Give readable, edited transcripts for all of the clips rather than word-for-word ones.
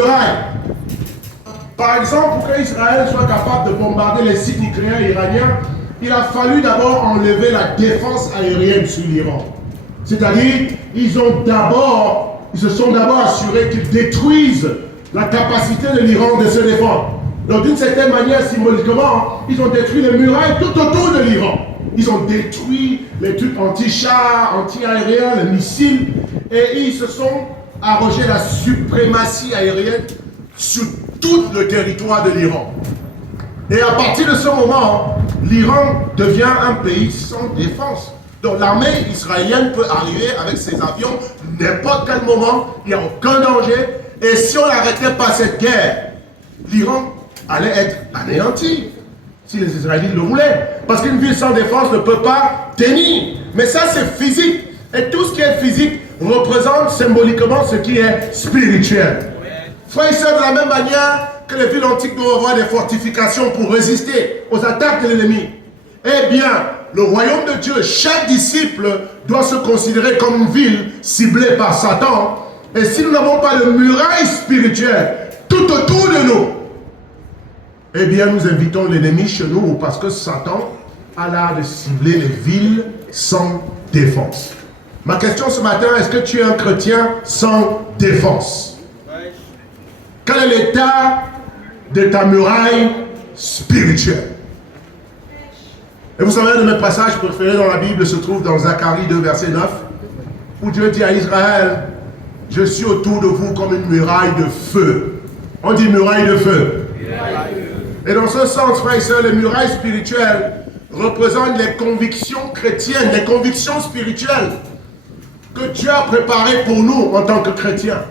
murailles. Par exemple, pour qu'Israël soit capable de bombarder les sites nucléaires iraniens, il a fallu d'abord enlever la défense aérienne sur l'Iran. C'est-à-dire, ils se sont d'abord assurés qu'ils détruisent la capacité de l'Iran de se défendre. Donc d'une certaine manière, symboliquement, ils ont détruit les murailles tout autour de l'Iran. Ils ont détruit les trucs anti-chars, anti-aériens, les missiles, et ils se sont arrogés la suprématie aérienne sur tout le territoire de l'Iran. Et à partir de ce moment, l'Iran devient un pays sans défense. Donc l'armée israélienne peut arriver avec ses avions n'importe quel moment, il n'y a aucun danger. Et si on n'arrêtait pas cette guerre, l'Iran allait être anéanti, si les Israéliens le voulaient. Parce qu'une ville sans défense ne peut pas tenir. Mais ça, c'est physique. Et tout ce qui est physique représente symboliquement ce qui est spirituel. Frères et sœurs, de la même manière que les villes antiques doivent avoir des fortifications pour résister aux attaques de l'ennemi, eh bien, le royaume de Dieu, chaque disciple doit se considérer comme une ville ciblée par Satan. Et si nous n'avons pas de muraille spirituelle tout autour de nous, eh bien, nous invitons l'ennemi chez nous parce que Satan a l'art de cibler les villes sans défense. Ma question ce matin, est-ce que tu es un chrétien sans défense? Quel est l'état de ta muraille spirituelle? Et vous savez, un de mes passages préférés dans la Bible se trouve dans Zacharie 2, verset 9, où Dieu dit à Israël, « Je suis autour de vous comme une muraille de feu. » On dit muraille de feu. Et dans ce sens, frères et sœurs, les murailles spirituelles représentent les convictions chrétiennes, les convictions spirituelles que Dieu a préparées pour nous en tant que chrétiens.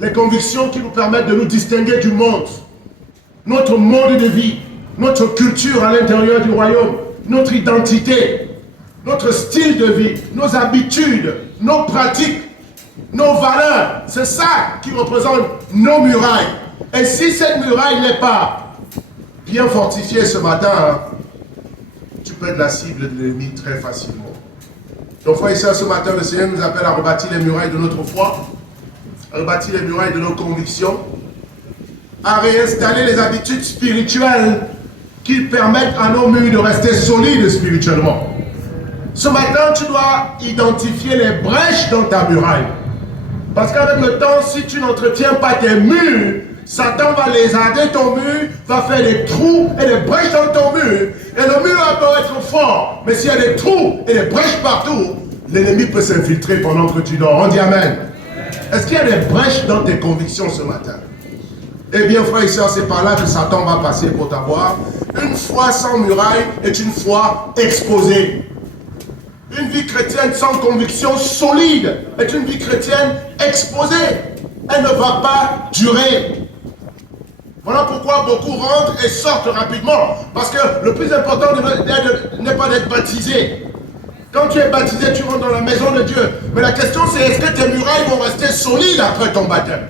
Les convictions qui nous permettent de nous distinguer du monde, notre mode de vie, notre culture à l'intérieur du royaume, notre identité, notre style de vie, nos habitudes, nos pratiques, nos valeurs. C'est ça qui représente nos murailles. Et si cette muraille n'est pas bien fortifiée ce matin, tu peux être la cible de l'ennemi très facilement. Donc frères et sœurs, ce matin, le Seigneur nous appelle à rebâtir les murailles de notre foi, à rebâtir les murailles de nos convictions, à réinstaller les habitudes spirituelles qui permettent à nos murs de rester solides spirituellement. Ce matin, tu dois identifier les brèches dans ta muraille. Parce qu'avec le temps, si tu n'entretiens pas tes murs, Satan va lézarder ton mur, va faire des trous et des brèches dans ton mur. Et le mur peut être fort, mais s'il y a des trous et des brèches partout, l'ennemi peut s'infiltrer pendant que tu dors. On dit Amen. Est-ce qu'il y a des brèches dans tes convictions ce matin? Eh bien, frères et sœurs, c'est par là que Satan va passer pour t'avoir. Une foi sans muraille est une foi exposée. Une vie chrétienne sans conviction solide est une vie chrétienne exposée. Elle ne va pas durer. Voilà pourquoi beaucoup rentrent et sortent rapidement. Parce que le plus important n'est pas d'être baptisé. Quand tu es baptisé, tu rentres dans la maison de Dieu. Mais la question c'est, est-ce que tes murailles vont rester solides après ton baptême?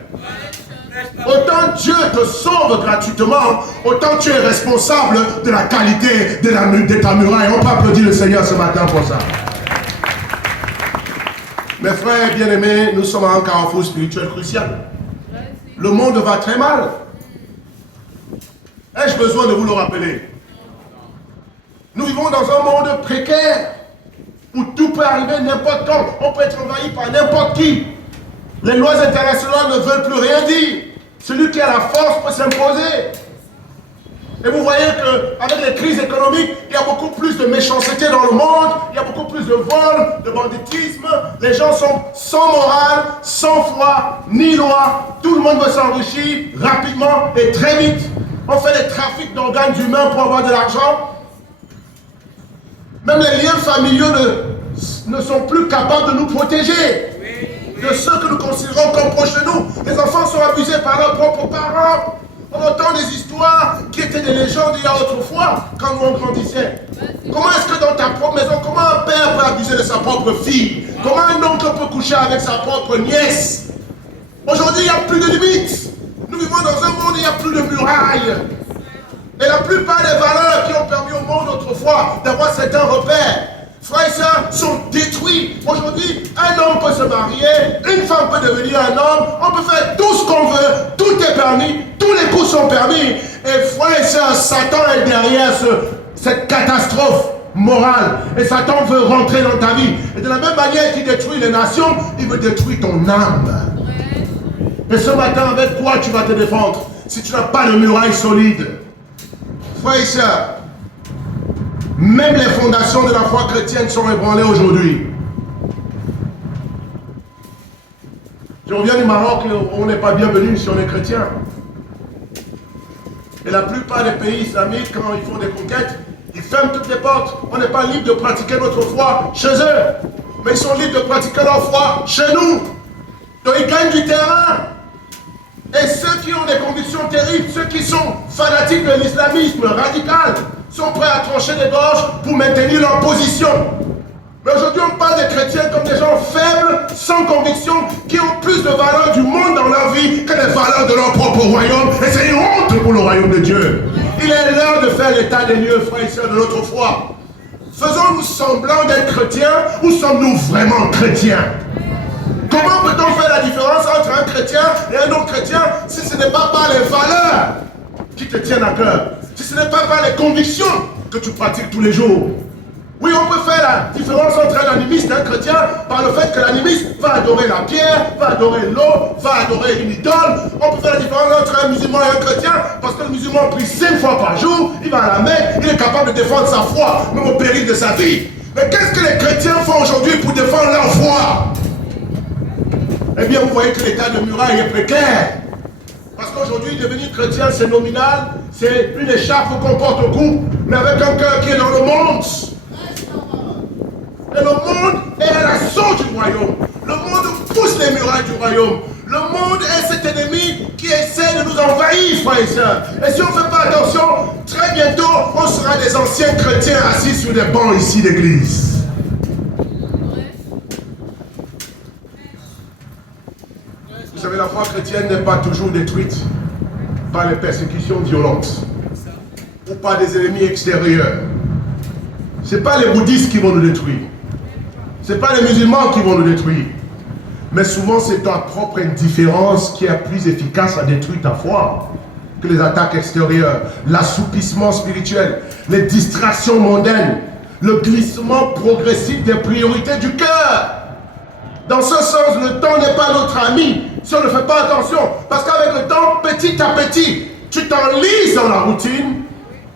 Autant Dieu te sauve gratuitement, autant tu es responsable de la qualité de ta muraille. On peut applaudir le Seigneur ce matin pour ça. Mes frères bien-aimés, nous sommes à un carrefour spirituel crucial. Le monde va très mal. Ai-je besoin de vous le rappeler? Nous vivons dans un monde précaire où tout peut arriver n'importe quand. On peut être envahi par n'importe qui. Les lois internationales ne veulent plus rien dire. Celui qui a la force peut s'imposer. Et vous voyez qu'avec les crises économiques, il y a beaucoup plus de méchanceté dans le monde, il y a beaucoup plus de vols, de banditisme. Les gens sont sans morale, sans foi, ni loi. Tout le monde veut s'enrichir rapidement et très vite. On fait des trafics d'organes humains pour avoir de l'argent. Même les liens familiaux ne sont plus capables de nous protéger. De ceux que nous considérons comme proches de nous. Les enfants sont abusés par leurs propres parents. On entend des histoires qui étaient des légendes il y a autrefois, quand nous on grandissait. Comment est-ce que dans ta propre maison, comment un père peut abuser de sa propre fille? Comment un oncle peut coucher avec sa propre nièce? Aujourd'hui, il n'y a plus de limites. Nous vivons dans un monde où il n'y a plus de murailles. Et la plupart des valeurs qui ont permis au monde autrefois d'avoir certains repères, frères et sœurs, sont détruits. Aujourd'hui, un homme peut se marier, une femme peut devenir un homme, on peut faire tout ce qu'on veut, tout permis, tous les coups sont permis. Et frère et sœurs, Satan est derrière cette catastrophe morale. Et Satan veut rentrer dans ta vie. Et de la même manière qu'il détruit les nations, il veut détruire ton âme. Et ce matin, avec quoi tu vas te défendre si tu n'as pas de muraille solide? Frère et sœurs, même les fondations de la foi chrétienne sont ébranlées aujourd'hui. Je reviens du Maroc, on n'est pas bienvenu si on est chrétien. Et la plupart des pays islamiques, quand ils font des conquêtes, ils ferment toutes les portes. On n'est pas libre de pratiquer notre foi chez eux. Mais ils sont libres de pratiquer leur foi chez nous. Donc ils gagnent du terrain. Et ceux qui ont des convictions terribles, ceux qui sont fanatiques de l'islamisme radical, sont prêts à trancher des gorges pour maintenir leur position. Mais aujourd'hui, on parle des chrétiens comme des gens faibles, sans conviction, qui ont plus de valeur du monde dans leur vie que les valeurs de leur propre royaume. Et c'est une honte pour le royaume de Dieu. Il est l'heure de faire l'état des lieux, frères et sœurs, de notre foi. Faisons-nous semblant d'être chrétiens ou sommes-nous vraiment chrétiens? Comment peut-on faire la différence entre un chrétien et un autre chrétien si ce n'est pas par les valeurs qui te tiennent à cœur, si ce n'est pas par les convictions que tu pratiques tous les jours? Oui, on peut faire la différence entre un animiste et un chrétien par le fait que l'animiste va adorer la pierre, va adorer l'eau, va adorer une idole. On peut faire la différence entre un musulman et un chrétien parce que le musulman prie 5 fois par jour, il va à la Mecque, il est capable de défendre sa foi, même au péril de sa vie. Mais qu'est-ce que les chrétiens font aujourd'hui pour défendre leur foi? Eh bien, vous voyez que l'état de muraille est précaire. Parce qu'aujourd'hui, devenir chrétien, c'est nominal, c'est une écharpe qu'on porte au cou, mais avec un cœur qui est dans le monde. Et le monde est à l'assaut du royaume. Le monde pousse les murailles du royaume. Le monde est cet ennemi qui essaie de nous envahir, frères et sœurs. Et si on ne fait pas attention, très bientôt, on sera des anciens chrétiens assis sur des bancs ici d'église. Vous savez, la foi chrétienne n'est pas toujours détruite par les persécutions violentes ou par des ennemis extérieurs. Ce n'est pas les bouddhistes qui vont nous détruire. Ce n'est pas les musulmans qui vont nous détruire. Mais souvent, c'est ta propre indifférence qui est plus efficace à détruire ta foi que les attaques extérieures, l'assoupissement spirituel, les distractions mondaines, le glissement progressif des priorités du cœur. Dans ce sens, le temps n'est pas notre ami si on ne fait pas attention. Parce qu'avec le temps, petit à petit, tu t'enlises dans la routine.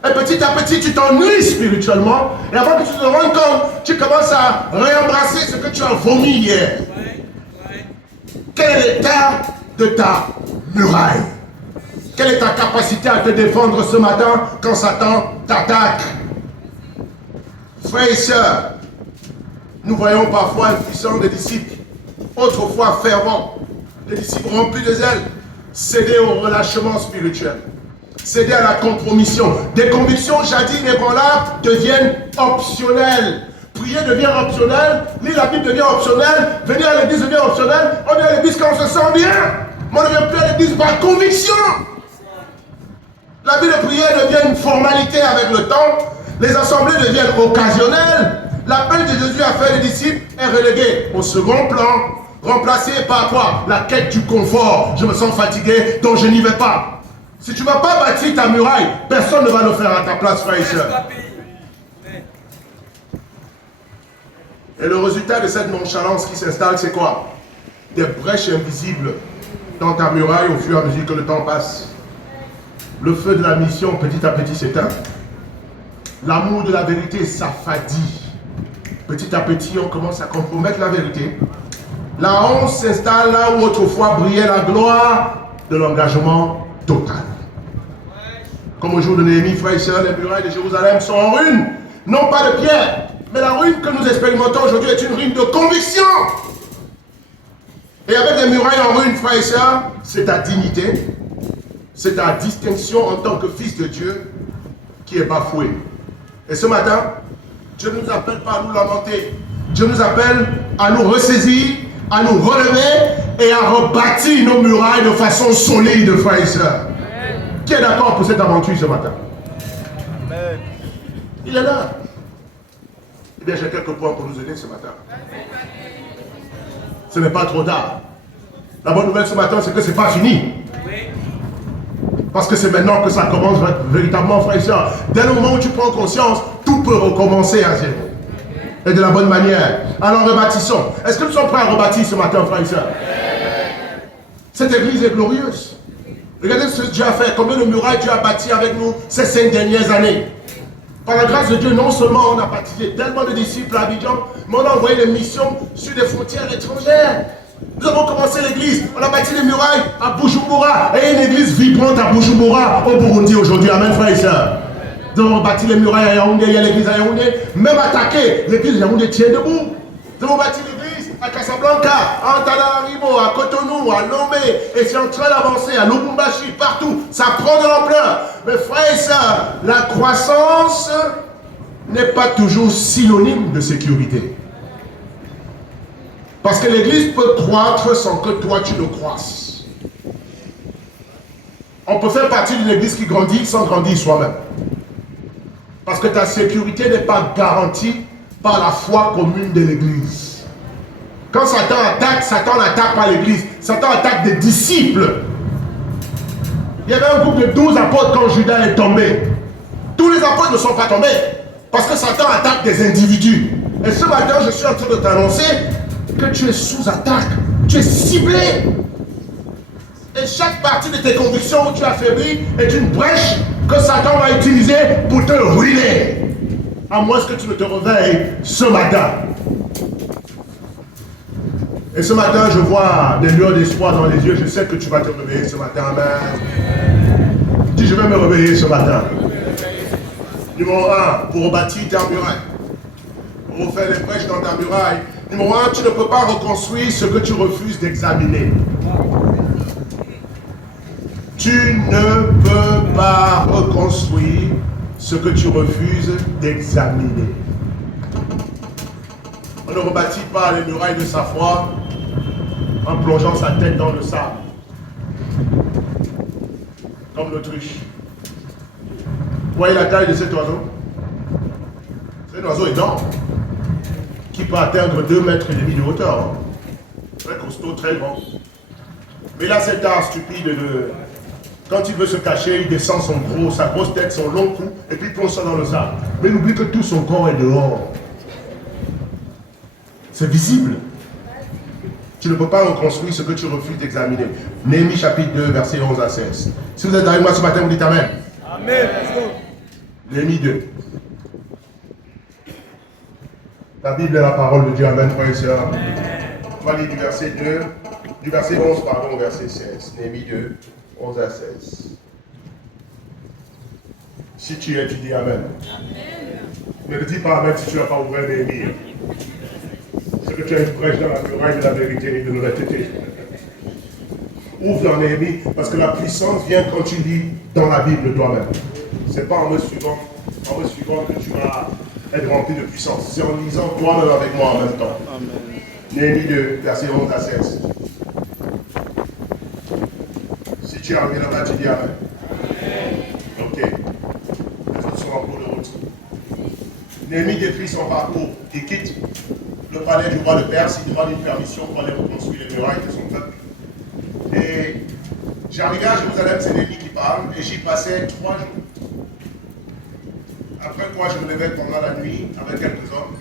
Et petit à petit, tu t'ennuies spirituellement. Et avant que tu te rendes compte, tu commences à réembrasser ce que tu as vomi hier. Quel est l'état de ta muraille? Quelle est ta capacité à te défendre ce matin quand Satan t'attaque? Frères et sœurs, nous voyons parfois impuissants des disciples, autrefois fervents, des disciples remplis de zèle, céder au relâchement spirituel. Céder à la compromission. Des convictions jadis ébranlables deviennent optionnelles. Prier devient optionnel, lire la Bible devient optionnel, venir à l'église devient optionnel, on vient à l'église quand on se sent bien, mais on ne vient plus à l'église par conviction. La vie de prière devient une formalité avec le temps, les assemblées deviennent occasionnelles, l'appel de Jésus à faire les disciples est relégué au second plan, remplacé par quoi? La quête du confort. Je me sens fatigué, donc je n'y vais pas. Si tu ne vas pas bâtir ta muraille, personne ne va le faire à ta place, frère et sœur. Et le résultat de cette nonchalance qui s'installe, c'est quoi? Des brèches invisibles dans ta muraille au fur et à mesure que le temps passe. Le feu de la mission petit à petit s'éteint. L'amour de la vérité s'affadit. Petit à petit, on commence à compromettre la vérité. La honte s'installe là où autrefois brillait la gloire de l'engagement total. Comme au jour de Néhémie, frères et sœurs, les murailles de Jérusalem sont en ruine, non pas de pierre, mais la ruine que nous expérimentons aujourd'hui est une ruine de conviction. Et avec des murailles en ruine, frères et sœurs, c'est ta dignité, c'est ta distinction en tant que fils de Dieu qui est bafouée. Et ce matin, Dieu ne nous appelle pas à nous lamenter, Dieu nous appelle à nous ressaisir, à nous relever et à rebâtir nos murailles de façon solide, frères et sœurs. Qui est d'accord pour cette aventure ce matin? Amen. Il est là. Eh bien, j'ai quelques points pour nous aider ce matin. Ce n'est pas trop tard. La bonne nouvelle ce matin, c'est que ce n'est pas fini. Parce que c'est maintenant que ça commence véritablement, frère et soeur. Dès le moment où tu prends conscience, tout peut recommencer à zéro. Et de la bonne manière. Alors rebâtissons. Est-ce que nous sommes prêts à rebâtir ce matin, frère et soeur? Cette église est glorieuse. Regardez ce que Dieu a fait. Combien de murailles Dieu a bâti avec nous ces 5 dernières années. Par la grâce de Dieu, non seulement on a baptisé tellement de disciples à Abidjan, mais on a envoyé des missions sur des frontières étrangères. Nous avons commencé l'église, on a bâti des murailles à Bujumbura, et une église vibrante à Bujumbura, au Burundi aujourd'hui. Amen, frères et sœurs. Nous avons bâti les murailles à Yaoundé, il y a l'église à Yaoundé, même attaqué, l'église de Yaoundé tient debout. Nous avons bâti l'église à Casablanca, à Antananarivo, à Cotonou, à Lomé, et c'est en train d'avancer à Lubumbashi, partout. Ça prend de l'ampleur. Mais frères et sœurs, la croissance n'est pas toujours synonyme de sécurité. Parce que l'église peut croître sans que toi tu le croisses. On peut faire partie d'une église qui grandit sans grandir soi-même. Parce que ta sécurité n'est pas garantie par la foi commune de l'église. Quand Satan n'attaque pas l'église. Satan attaque des disciples. Il y avait un groupe de 12 apôtres quand Judas est tombé. Tous les apôtres ne sont pas tombés. Parce que Satan attaque des individus. Et ce matin, je suis en train de t'annoncer que tu es sous attaque. Tu es ciblé. Et chaque partie de tes convictions où tu as faibli est une brèche que Satan va utiliser pour te ruiner. À moins que tu ne te réveilles ce matin. Et ce matin, je vois des lueurs d'espoir dans les yeux. Je sais que tu vas te réveiller ce matin. Amen. Dis, je vais me réveiller ce matin. Numéro 1, pour rebâtir ta muraille. Pour refaire les brèches dans ta muraille. Numéro 1, tu ne peux pas reconstruire ce que tu refuses d'examiner. Tu ne peux pas reconstruire ce que tu refuses d'examiner. On ne rebâtit pas les murailles de sa foi en plongeant sa tête dans le sable. Comme l'autruche. Vous voyez la taille de cet oiseau? C'est un oiseau énorme qui peut atteindre 2,5 mètres de hauteur. Hein. Très costaud, très grand. Mais là, cet art stupide quand il veut se cacher, il descend sa grosse tête, son long cou, et puis il plonge ça dans le sable. Mais il oublie que tout son corps est dehors. C'est visible. Tu ne peux pas reconstruire ce que tu refuses d'examiner. Néhémie chapitre 2, versets 11 à 16. Si vous êtes avec moi ce matin, vous dites Amen. Amen. Néhémie 2. La Bible est la parole de Dieu. Amen, frères et sœurs. On va lire du verset 2, du verset 11, pardon, au verset 16. Néhémie 2, 11 à 16. Si tu es, tu dis Amen. Mais ne dis pas Amen si tu n'as pas ouvert Néhémie. C'est que tu as une brèche dans la muraille de la vérité et de l'honnêteté. Ouvre dans Néhémie, parce que la puissance vient quand tu lis dans la Bible toi-même. Ce n'est pas en me suivant que tu vas être rempli de puissance. C'est en lisant toi-même avec moi en même temps. Amen. Néhémie 2, verset 11 à 16. Si tu es arrivé là-bas, tu dis Amen. Ok. Les autres sont en cours de route. Néhémie décrit son parcours. Il quitte le palais du roi de Perse, il demande une permission pour aller reconstruire les murailles de son peuple. Et j'arrivais à Jérusalem, c'est Néhémie qui parle, et j'y passais 3 jours. Après quoi, je me levais pendant la nuit avec quelques hommes,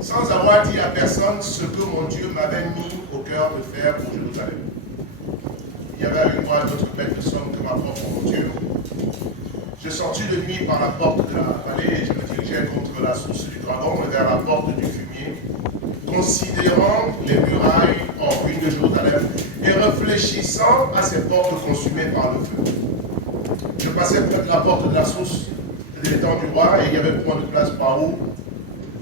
sans avoir dit à personne ce que mon Dieu m'avait mis au cœur de faire pour Jérusalem. Il y avait avec moi d'autres bêtes de somme que ma propre monture. Je sortis de nuit par la porte de la vallée et je me dirigeais contre la source du dragon et vers la porte du fumier, considérant les murailles en ruine de Jérusalem et réfléchissant à ces portes consumées par le feu. Je passais près de la porte de la source de l'étang du roi et il y avait point de place par où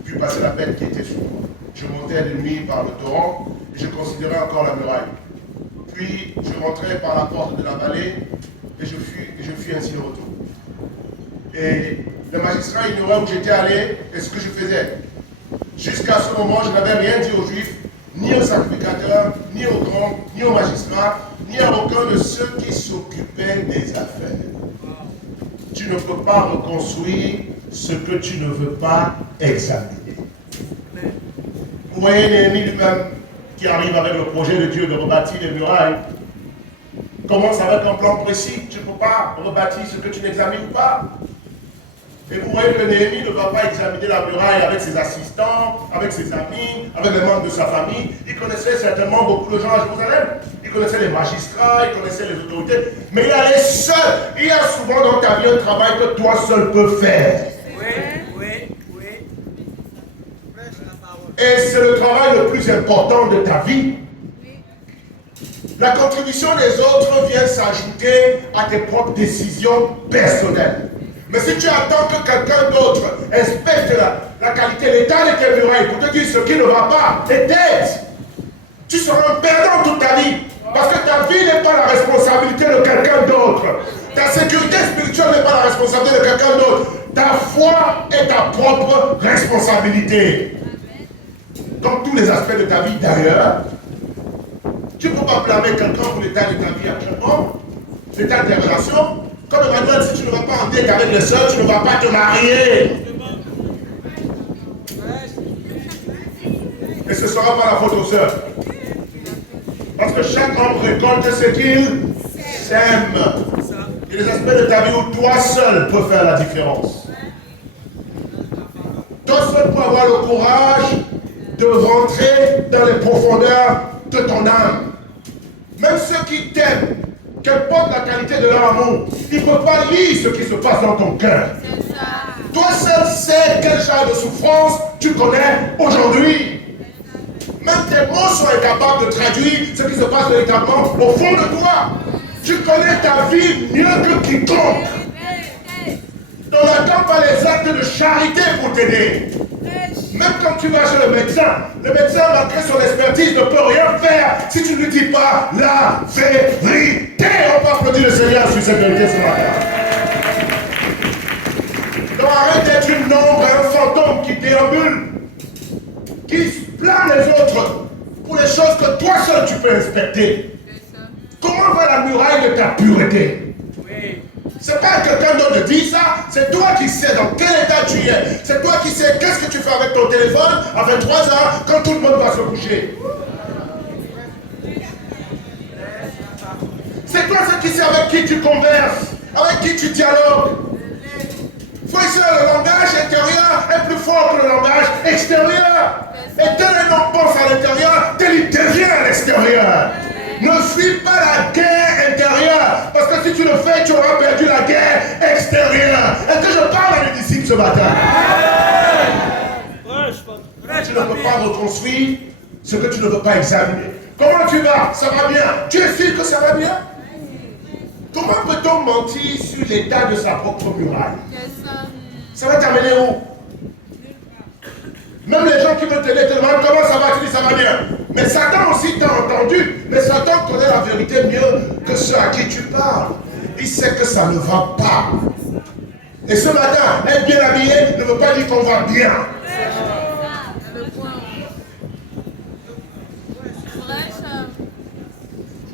put passer la bête qui était sur moi. Je montais de nuit par le torrent et je considérais encore la muraille. Puis je rentrais par la porte de la vallée et je fus ainsi de retour. Et le magistrat ignorait où j'étais allé et ce que je faisais. Jusqu'à ce moment, je n'avais rien dit aux Juifs, ni aux sacrificateurs, ni aux grands, ni aux magistrats, ni à aucun de ceux qui s'occupaient des affaires. Tu ne peux pas reconstruire ce que tu ne veux pas examiner. Vous voyez Néhémie lui-même qui arrive avec le projet de Dieu de rebâtir les murailles. Commence avec un plan précis. Tu ne peux pas rebâtir ce que tu n'examines pas. Et vous voyez que Néhémie ne va pas examiner la muraille avec ses assistants, avec ses amis, avec les membres de sa famille. Il connaissait certainement beaucoup de gens à Jérusalem. Il connaissait les magistrats, il connaissait les autorités. Mais il allait seul. Il y a souvent dans ta vie un travail que toi seul peux faire. Oui. Et c'est le travail le plus important de ta vie. La contribution des autres vient s'ajouter à tes propres décisions personnelles. Mais si tu attends que quelqu'un d'autre inspecte la qualité, l'état de tes murailles pour te dire ce qui ne va pas, et t'aides, tu seras un perdant toute ta vie. Parce que ta vie n'est pas la responsabilité de quelqu'un d'autre. Ta sécurité spirituelle n'est pas la responsabilité de quelqu'un d'autre. Ta foi est ta propre responsabilité. Dans tous les aspects de ta vie d'ailleurs, tu ne peux pas blâmer quelqu'un pour l'état de ta vie actuellement, l'état de tes relations. Comme Emmanuel, si tu ne vas pas en date avec les soeurs, tu ne vas pas te marier. Et ce ne sera pas la faute aux sœurs. Parce que chaque homme récolte ce qu'il sème. Il y a des aspects de ta vie où toi seul peux faire la différence. Toi seul peux avoir le courage de rentrer dans les profondeurs de ton âme. Même ceux qui t'aiment, qu'importe la qualité de leur amour, ils ne peuvent pas lire ce qui se passe dans ton cœur. Toi seul sais quel genre de souffrance tu connais aujourd'hui. Même tes mots sont incapables de traduire ce qui se passe véritablement au fond de toi. Tu connais ta vie mieux que quiconque. Donc n'attends pas les actes de charité pour t'aider. Même quand tu vas chez le médecin, malgré son expertise, ne peut rien faire si tu ne lui dis pas la vérité. On va applaudir le Seigneur sur cette vérité ce matin. Donc arrête d'être une ombre, un fantôme qui déambule, qui plaint les autres pour les choses que toi seul tu peux inspecter. Comment va la muraille de ta pureté? C'est pas quelqu'un d'autre qui dit ça, c'est toi qui sais dans quel état tu es. C'est toi qui sais qu'est-ce que tu fais avec ton téléphone à 23 h quand tout le monde va se coucher. C'est toi qui sais avec qui tu converses, avec qui tu dialogues. Faut essayer, le langage intérieur est plus fort que le langage extérieur. Et tel un homme pense à l'intérieur, tel il devient à l'extérieur. Ne fuis pas la guerre intérieure, parce que si tu le fais, tu auras perdu la guerre extérieure. Est-ce que je parle à mes disciples ce matin? Tu ne peux pas reconstruire ce que tu ne veux pas examiner. Comment tu vas? Ça va bien? Tu es sûr que ça va bien? Comment peut-on mentir sur l'état de sa propre muraille? Ça va t'amener où? Même les gens qui veulent t'aider te demandent comment ça va, tu dis ça va bien. Mais Satan aussi t'a entendu. Mais Satan connaît la vérité mieux que ceux à qui tu parles. Il sait que ça ne va pas. Et ce matin, être bien habillé ne veut pas dire qu'on va bien.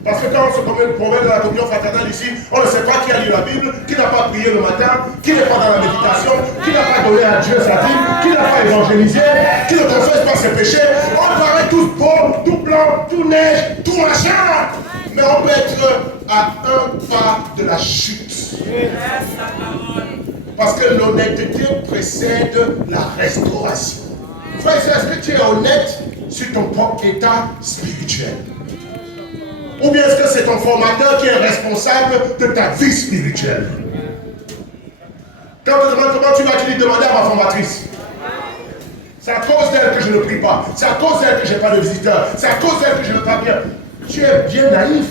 Parce que quand on se promène dans la communion fraternelle ici, on ne sait pas qui a lu la Bible, qui n'a pas prié le matin, qui n'est pas dans la méditation, qui n'a pas donné à Dieu sa Bible, qui n'a pas évangélisé, qui ne confesse pas ses péchés. On paraît tous beaux, tout blanc, tout neige, tout machin. Mais on peut être à un pas de la chute. Parce que l'honnêteté précède la restauration. Frère, est-ce que tu es honnête sur ton propre état spirituel? Ou bien est-ce que c'est ton formateur qui est responsable de ta vie spirituelle? Quand on te demande comment tu vas, tu dis demander à ma formatrice. C'est à cause d'elle que je ne prie pas. C'est à cause d'elle que je n'ai pas de visiteurs. C'est à cause d'elle que je ne vais pas bien. Tu es bien naïf.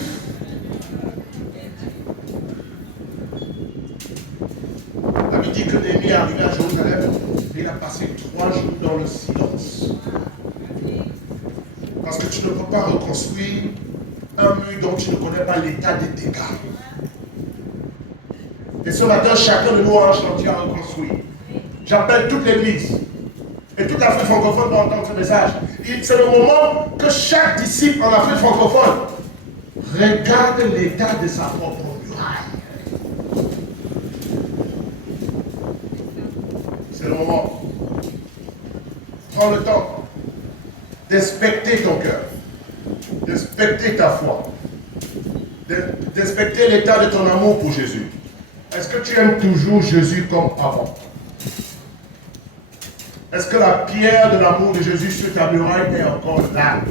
La Bible dit que Néhémie est arrivé à Jérusalem et il a passé 3 jours dans le silence. Parce que tu ne peux pas reconstruire un mur dont tu ne connais pas l'état des dégâts. Et ce matin, chacun de nous a un chantier à reconstruire. J'appelle toute l'église et toute l'Afrique francophone doit entendre ce message. C'est le moment que chaque disciple en Afrique francophone regarde l'état de sa propre muraille. C'est le moment. Prends le temps d'inspecter ton cœur, d'inspecter ta foi. d'inspecter l'état de ton amour pour Jésus. Est-ce que tu aimes toujours Jésus comme avant? Est-ce que la pierre de l'amour de Jésus sur ta muraille est encore là?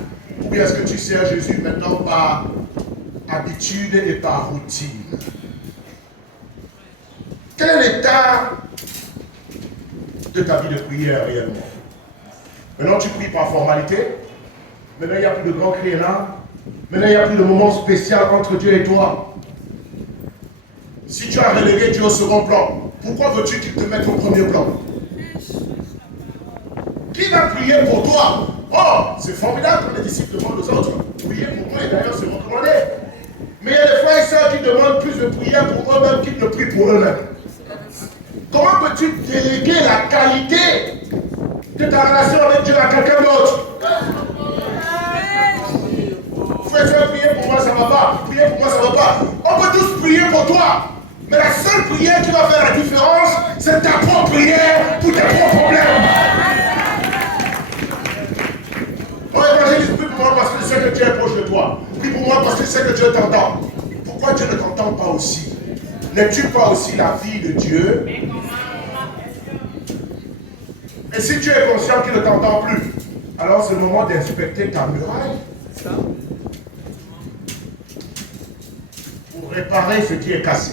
Ou bien est-ce que tu sers Jésus maintenant par habitude et par routine? Quel est l'état de ta vie de prière réellement? Maintenant tu pries par formalité. Maintenant il n'y a plus de grand cri là. Maintenant il n'y a plus de moment spécial entre Dieu et toi. Si tu as relégué Dieu au second plan, pourquoi veux-tu qu'il te mette au premier plan? Qui va prier pour toi? Oh, c'est formidable quand les disciples demandent aux autres. Priez pour moi et d'ailleurs c'est recommandé. Mais il y a des frères et sœurs qui demandent plus de prière pour eux-mêmes qu'ils ne prient pour eux-mêmes. Comment peux-tu déléguer la qualité de ta relation avec Dieu à quelqu'un d'autre? Frère et sœur, prier pour moi ça ne va pas. Prier pour moi ça ne va pas. On peut tous prier pour toi. Mais la seule prière qui va faire la différence, c'est ta propre prière pour tes propres problèmes. On évangélise, prie pour moi parce que je sais que Dieu est proche de toi. Prie pour moi parce que je sais que Dieu t'entend. Pourquoi Dieu ne t'entend pas aussi? N'es-tu pas aussi la fille de Dieu? Et si tu es conscient qu'il ne t'entend plus, alors c'est le moment d'inspecter ta muraille. Pour réparer ce qui est cassé.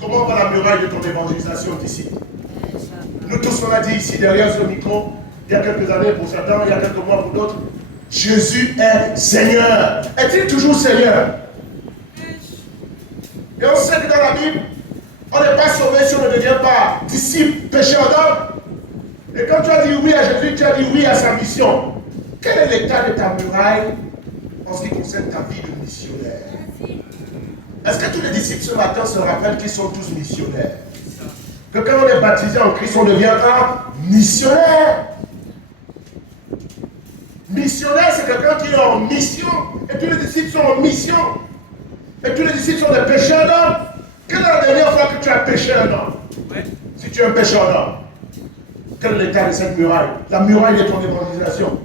Comment va la muraille de ton évangélisation d'ici? Nous tous, on a dit ici derrière ce micro, il y a quelques années pour certains, il y a quelques mois pour d'autres, Jésus est Seigneur. Est-il toujours Seigneur? Et on sait que dans la Bible, on n'est pas sauvé si on ne devient pas disciple, pécheur d'homme. Et quand tu as dit oui à Jésus, tu as dit oui à sa mission. Quel est l'état de ta muraille en ce qui concerne ta vie de missionnaire? Est-ce que tous les disciples ce matin se rappellent qu'ils sont tous missionnaires? Que quand on est baptisé en Christ, on devient un missionnaire. Missionnaire, c'est quelqu'un qui est en mission. Et tous les disciples sont en mission. Et tous les disciples sont des pécheurs d'hommes. Quelle est la dernière fois que tu as péché un homme? Si tu es un pécheur d'homme, quel est l'état de cette muraille? La muraille de ton évangélisation.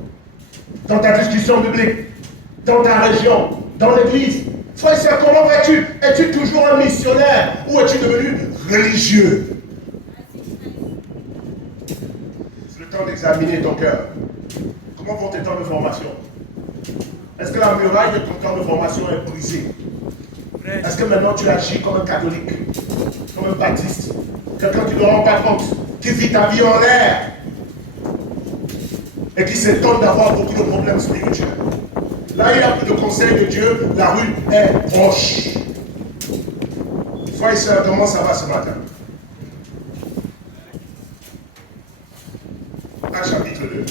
Dans ta discussion biblique, dans ta région, dans l'église. Frère et sœur, comment vas-tu? Es-tu toujours un missionnaire ou es-tu devenu religieux? C'est le temps d'examiner ton cœur. Comment vont tes temps de formation? Est-ce que la muraille de ton temps de formation est brisée? Est-ce que maintenant tu agis comme un catholique, comme un baptiste, quelqu'un qui ne rend pas compte, qui vit ta vie en l'air et qui s'étonne d'avoir beaucoup de problèmes spirituels? Là, il n'y a plus de conseil de Dieu, la rue est proche. Frères et sœurs, comment ça va ce matin? Actes chapitre 2,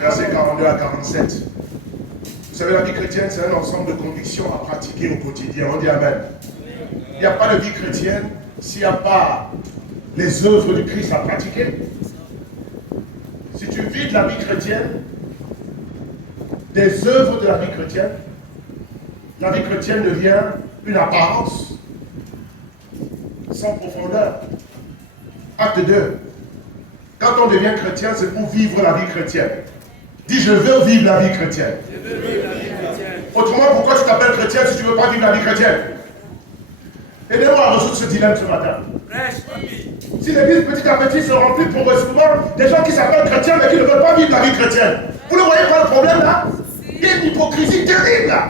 versets 42 à 47. Vous savez, la vie chrétienne, c'est un ensemble de convictions à pratiquer au quotidien. On dit Amen. Il n'y a pas de vie chrétienne s'il n'y a pas les œuvres de Christ à pratiquer. Si tu vis de la vie chrétienne, des œuvres de la vie chrétienne devient une apparence sans profondeur. Acte 2. Quand on devient chrétien, c'est pour vivre la vie chrétienne. Dis, je veux vivre la vie chrétienne. Autrement, pourquoi tu t'appelles chrétien si tu ne veux pas vivre la vie chrétienne? Aidez-moi à résoudre ce dilemme ce matin. Si l'église petit à petit se remplit progressivement des gens qui s'appellent chrétiens mais qui ne veulent pas vivre la vie chrétienne. Vous ne voyez pas le problème là? Il y a une hypocrisie terrible là.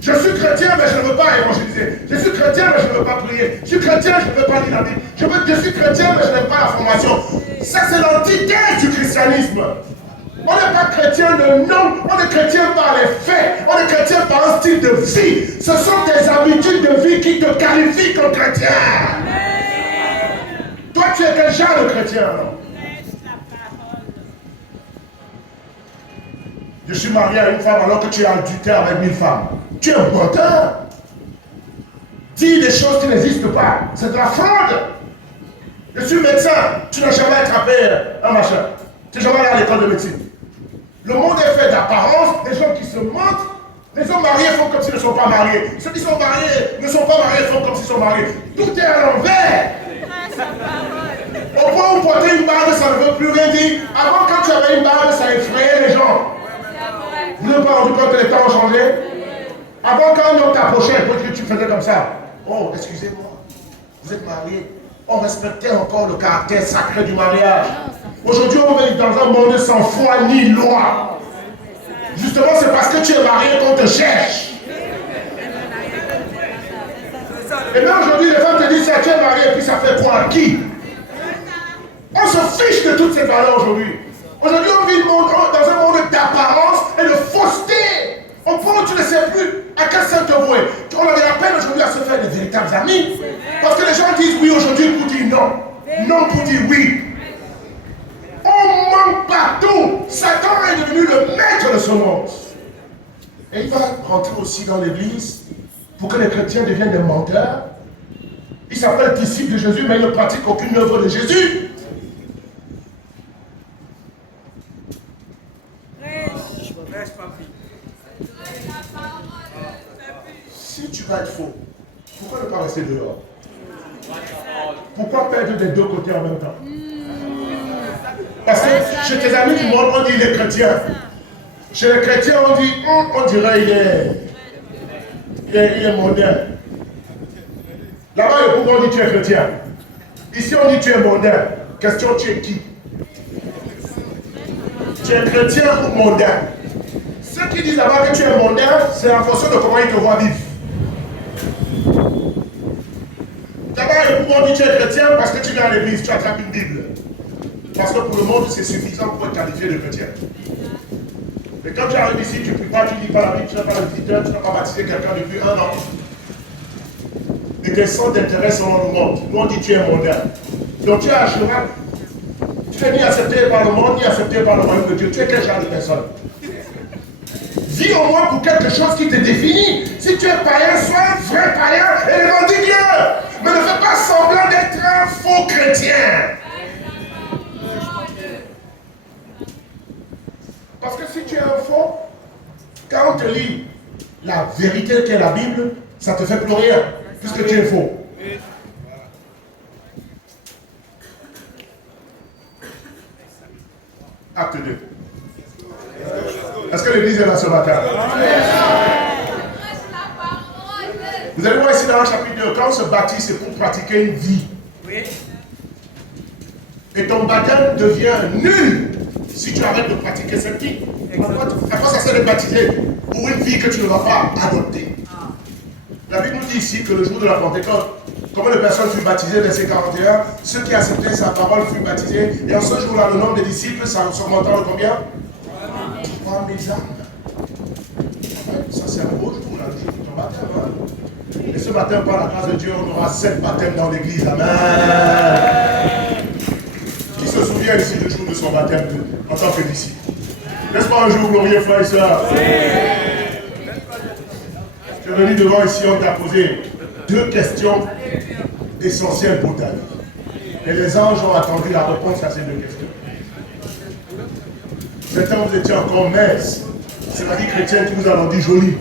Je suis chrétien mais je ne veux pas évangéliser. Je suis chrétien mais je ne veux pas prier. Je suis chrétien, je ne veux pas lire la Bible. Je suis chrétien mais je n'aime pas la formation. Ça c'est l'antithèse du christianisme. On n'est pas chrétien de nom, on est chrétien par les faits, on est chrétien par un style de vie. Ce sont des habitudes de vie qui te qualifient comme chrétien. Toi tu es quel genre de chrétien alors? Je suis marié à une femme alors que tu es adultère avec 1000 femmes. Tu es un menteur. Dis des choses qui n'existent pas. C'est de la fraude. Je suis médecin. Tu n'as jamais attrapé un machin. Tu n'es jamais allé à l'école de médecine. Le monde est fait d'apparence, des gens qui se mentent. Les hommes mariés font comme s'ils ne sont pas mariés. Ceux qui sont mariés ne sont pas mariés font comme s'ils sont mariés. Tout est à l'envers. Au point où porter une barbe, ça ne veut plus rien dire. Avant, quand tu avais une barbe, ça effrayait les gens. Vous Vous n'avez pas rendu compte que les temps ont changé? Avant, quand un homme t'approchait, tu faisais comme ça. Oh, excusez-moi, vous êtes marié. On respectait encore le caractère sacré du mariage. Aujourd'hui, on vit dans un monde sans foi ni loi. Justement, c'est parce que tu es marié qu'on te cherche. Et même aujourd'hui, les femmes te disent ça, tu es marié, et puis ça fait quoi à qui? On se fiche de toutes ces valeurs aujourd'hui. Aujourd'hui, on vit dans un monde d'apparence et de fausseté. Au point où tu ne sais plus à quel sein te vouer. On avait la peine aujourd'hui à se faire de véritables amis. Parce que les gens disent oui aujourd'hui pour dire non. Non pour dire oui. On manque partout. Satan est devenu le maître de ce monde. Et il va rentrer aussi dans l'église pour que les chrétiens deviennent des menteurs. Ils s'appellent disciples de Jésus, mais ils ne pratiquent aucune œuvre de Jésus. Si tu vas être faux, pourquoi ne pas rester dehors? Pourquoi perdre des deux côtés en même temps? Parce que chez tes amis du monde, on dit il est chrétien. Chez les chrétiens, on dit, on dirait il est mondain. Là-bas, pourquoi on dit tu es chrétien? Ici, on dit tu es mondain. Question, tu es qui? Tu es chrétien ou mondain? Ceux qui disent là-bas que tu es mondain, c'est en fonction de comment ils te voient vivre. D'abord, pourquoi on dit tu es chrétien? Parce que tu viens à l'église, tu attrapes une Bible. Parce que pour le monde, c'est suffisant pour être qualifié de chrétien. Mais quand tu arrives ici, tu ne pries pas, tu ne lis pas la Bible, tu n'as pas le visiteur, tu n'as pas baptisé quelqu'un depuis 1 an. Et tes centres d'intérêt selon le monde. Nous, on dit tu es mondain. Donc tu es assurable. Tu n'es ni accepté par le monde, ni accepté par le royaume de Dieu. Tu es quel genre de personne? Vis au moins pour quelque chose qui te définit. Si tu es païen, sois un vrai païen et revendique Dieu. Mais ne fais pas semblant d'être un faux chrétien. Parce que si tu es un faux, quand on te lit la vérité qu'est la Bible, ça ne te fait plus rien, puisque tu es faux. Acte 2. Est-ce que l'église est là ce matin? Vous allez voir ici dans le chapitre 2, quand on se baptise, c'est pour pratiquer une vie. Et ton baptême devient nul si tu arrêtes de pratiquer cette vie. À quoi ça sert de baptiser pour une vie que tu ne vas pas adopter? La Bible nous dit ici que le jour de la Pentecôte, combien de personnes furent baptisées, verset 41, ceux qui acceptaient sa parole furent baptisés, et en ce jour-là, le nombre des disciples, ça s'augmentant de combien? 3000 âmes. Ça c'est un beau jour, là, le jour de ton baptême. Hein? Et ce matin, par la grâce de Dieu, on aura 7 baptêmes dans l'église. Amen. Qui se souvient ici du jour de son baptême en tant que disciple? N'est-ce pas un jour glorieux, frères et sœurs? Tu es venu devant ici, on t'a posé 2 questions essentielles pour ta vie. Et les anges ont attendu la réponse à ces 2 questions. Certains vous étiez encore minces. C'est la vie chrétienne qui vous a rendu joli.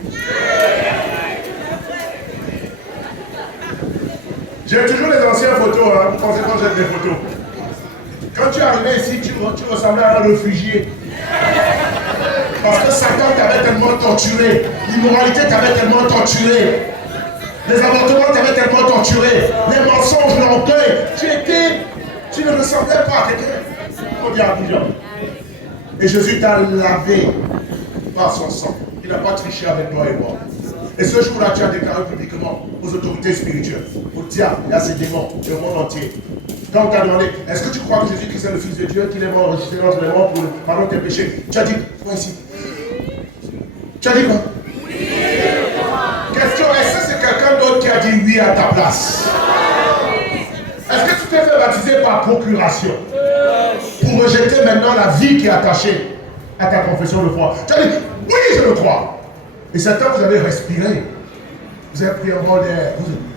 J'ai toujours les anciennes photos, hein. Vous pensez quand j'ai des photos. Quand tu es arrivé ici, tu ressemblais à un réfugié. Parce que Satan t'avait tellement torturé, l'immoralité t'avait tellement torturé, les avortements t'avaient tellement torturé, les mensonges, l'orgueil, tu ne ressemblais pas à quelqu'un. On dit à Abidjan. Et Jésus t'a lavé par son sang. Il n'a pas triché avec toi et moi. Et ce jour-là, tu as déclaré publiquement aux autorités spirituelles, au diable et à ses démons, et au monde entier. Quand on t'a demandé, est-ce que tu crois que Jésus-Christ est le Fils de Dieu, qu'il est mort enregistré entre les morts pour le pardon de tes péchés? Tu as dit, quoi ici? Tu as dit quoi? Oui. Question, est-ce que c'est quelqu'un d'autre qui a dit oui à ta place? Est-ce que tu t'es fait baptiser par procuration? Pour rejeter maintenant la vie qui est attachée à ta confession de foi. Tu as dit, oui, je le crois. Et certains, vous avez respiré. Vous avez pris un bol d'air.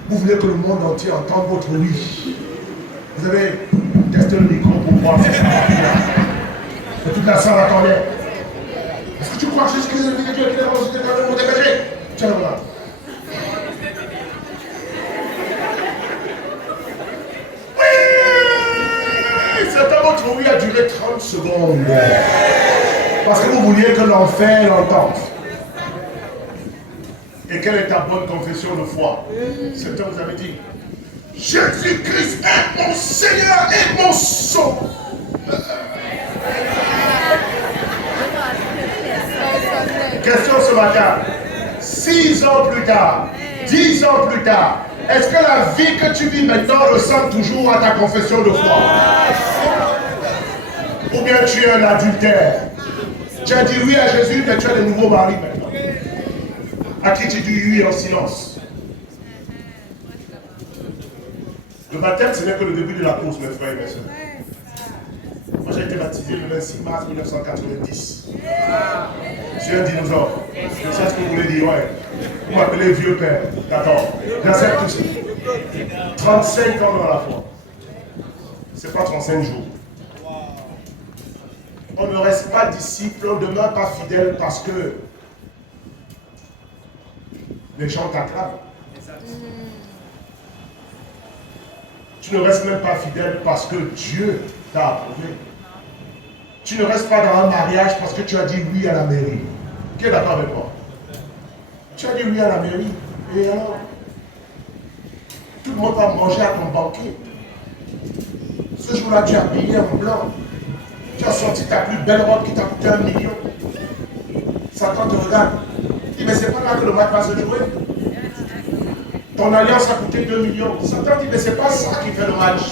Vous voulez que le monde entier entende votre oui. Vous avez testé le micro pour voir si ça va bien. Et toute la salle attendait. Est-ce que tu crois que Jésus-Christ est le Fils de Dieu qui est mort enregistré dans le monde des péchés? Tiens, voilà. Oui! Certains, votre oui a duré 30 secondes. Parce que vous vous vouliez que l'enfer l'entende. Et quelle est ta bonne confession de foi? C'est que vous avez dit, Jésus-Christ est mon Seigneur et mon Sauveur. Question ce matin. 6 ans plus tard, 10 ans plus tard, est-ce que la vie que tu vis maintenant ressemble toujours à ta confession de foi? Ou bien tu es un adultère? Tu as dit oui à Jésus, mais tu as de nouveaux maris maintenant. À qui tu dis oui en silence? Le baptême, ce n'est que le début de la course, mes frères et mes soeurs. Moi, j'ai été baptisé le 26 mars 1990. Je suis un dinosaure. Je sais ce que vous voulez dire, ouais. Vous m'appelez vieux père. D'accord. J'accepte tout ça. 35 ans dans la foi. C'est pas 35 jours. On ne reste pas disciple, on ne demeure pas fidèle parce que les gens t'acclament. Tu ne restes même pas fidèle parce que Dieu t'a approuvé. Tu ne restes pas dans un mariage parce que tu as dit oui à la mairie. Qui est d'accord avec moi? Tu as dit oui à la mairie. Et alors? Tout le monde va manger à ton banquet. Ce jour-là, tu as habillé en blanc. Tu as sorti ta plus belle robe qui t'a coûté 1 million. Satan te regarde. Il dit, mais c'est pas là que le match va se jouer. Ton alliance a coûté 2 millions. Satan dit, mais c'est pas ça qui fait le match.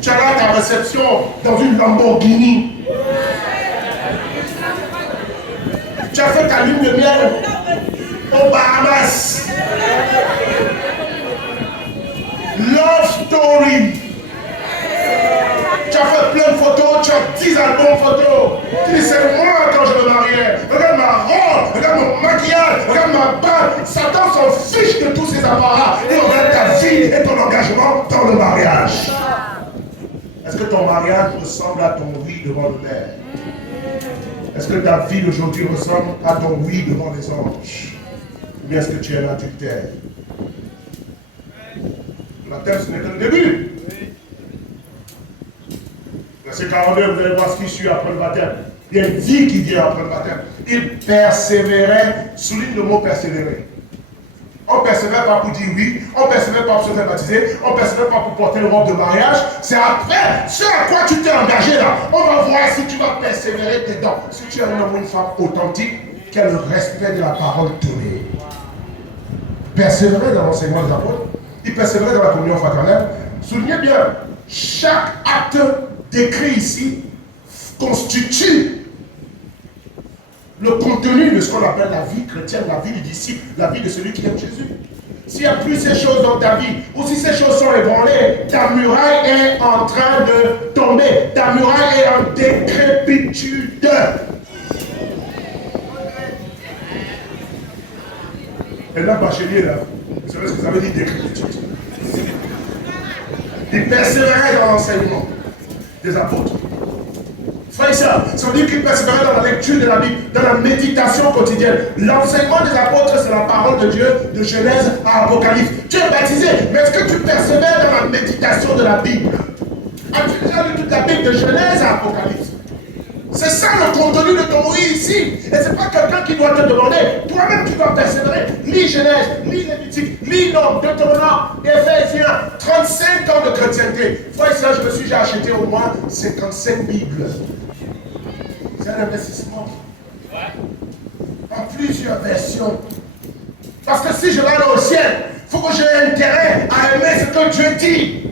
Tu as là ta réception dans une Lamborghini. Tu as fait ta lune de miel aux Bahamas. Love story. Tu as fait plein de photos, tu as 10 albums photos. Tu dis, c'est moi quand je me mariais. Regarde ma robe, regarde mon maquillage, regarde ma bague. Satan s'en fiche de tous ces apparats. Il regarde ta vie et ton engagement dans le mariage. Est-ce que ton mariage ressemble à ton oui devant le Père? Est-ce que ta vie d'aujourd'hui ressemble à ton oui devant les anges? Ou bien est-ce que tu es un adultère? La terre, ce n'est que le début. Verset 42, vous allez voir ce qui suit après le baptême. Il y a une vie qui vient après le baptême. Il persévérait, souligne le mot persévérer. On ne persévère pas pour dire oui, on ne persévère pas pour se faire baptiser, on ne persévère pas pour porter le robe de mariage. C'est après, ce à quoi tu t'es engagé là. On va voir si tu vas persévérer dedans. Si tu es un homme ou une femme authentique, qui a le respect de la parole donnée. Persévérer dans l'enseignement des apôtres, il persévérait dans la communion fraternelle. Soulignez bien, chaque acte décrit ici constitue le contenu de ce qu'on appelle la vie chrétienne, la vie du disciple, la vie de celui qui aime Jésus. S'il n'y a plus ces choses dans ta vie, ou si ces choses sont ébranlées, ta muraille est en train de tomber, ta muraille est en décrépitude. Et là, bachelier, là, vous savez ce que ça veut dire décrépitude. Il persévérait dans l'enseignement des apôtres. Frère et sœurs, ça veut dire qu'il persévérait dans la lecture de la Bible, dans la méditation quotidienne. L'enseignement des apôtres, c'est la parole de Dieu, de Genèse à Apocalypse. Tu es baptisé, mais est-ce que tu persévères dans la méditation de la Bible? As-tu déjà lu toute la Bible de Genèse à Apocalypse? C'est ça le contenu de ton oui ici. Et ce n'est pas quelqu'un qui doit te demander. Toi-même, tu dois persévérer. Lis Genèse, lis Lévitique, lis Nombre, Deutéronome, Éphésiens. 35 ans de chrétienté. Frère et sœur, je me suis déjà acheté au moins 55 Bibles. C'est un investissement. En plusieurs versions. Parce que si je vais aller au ciel, il faut que j'ai intérêt à aimer ce que Dieu dit.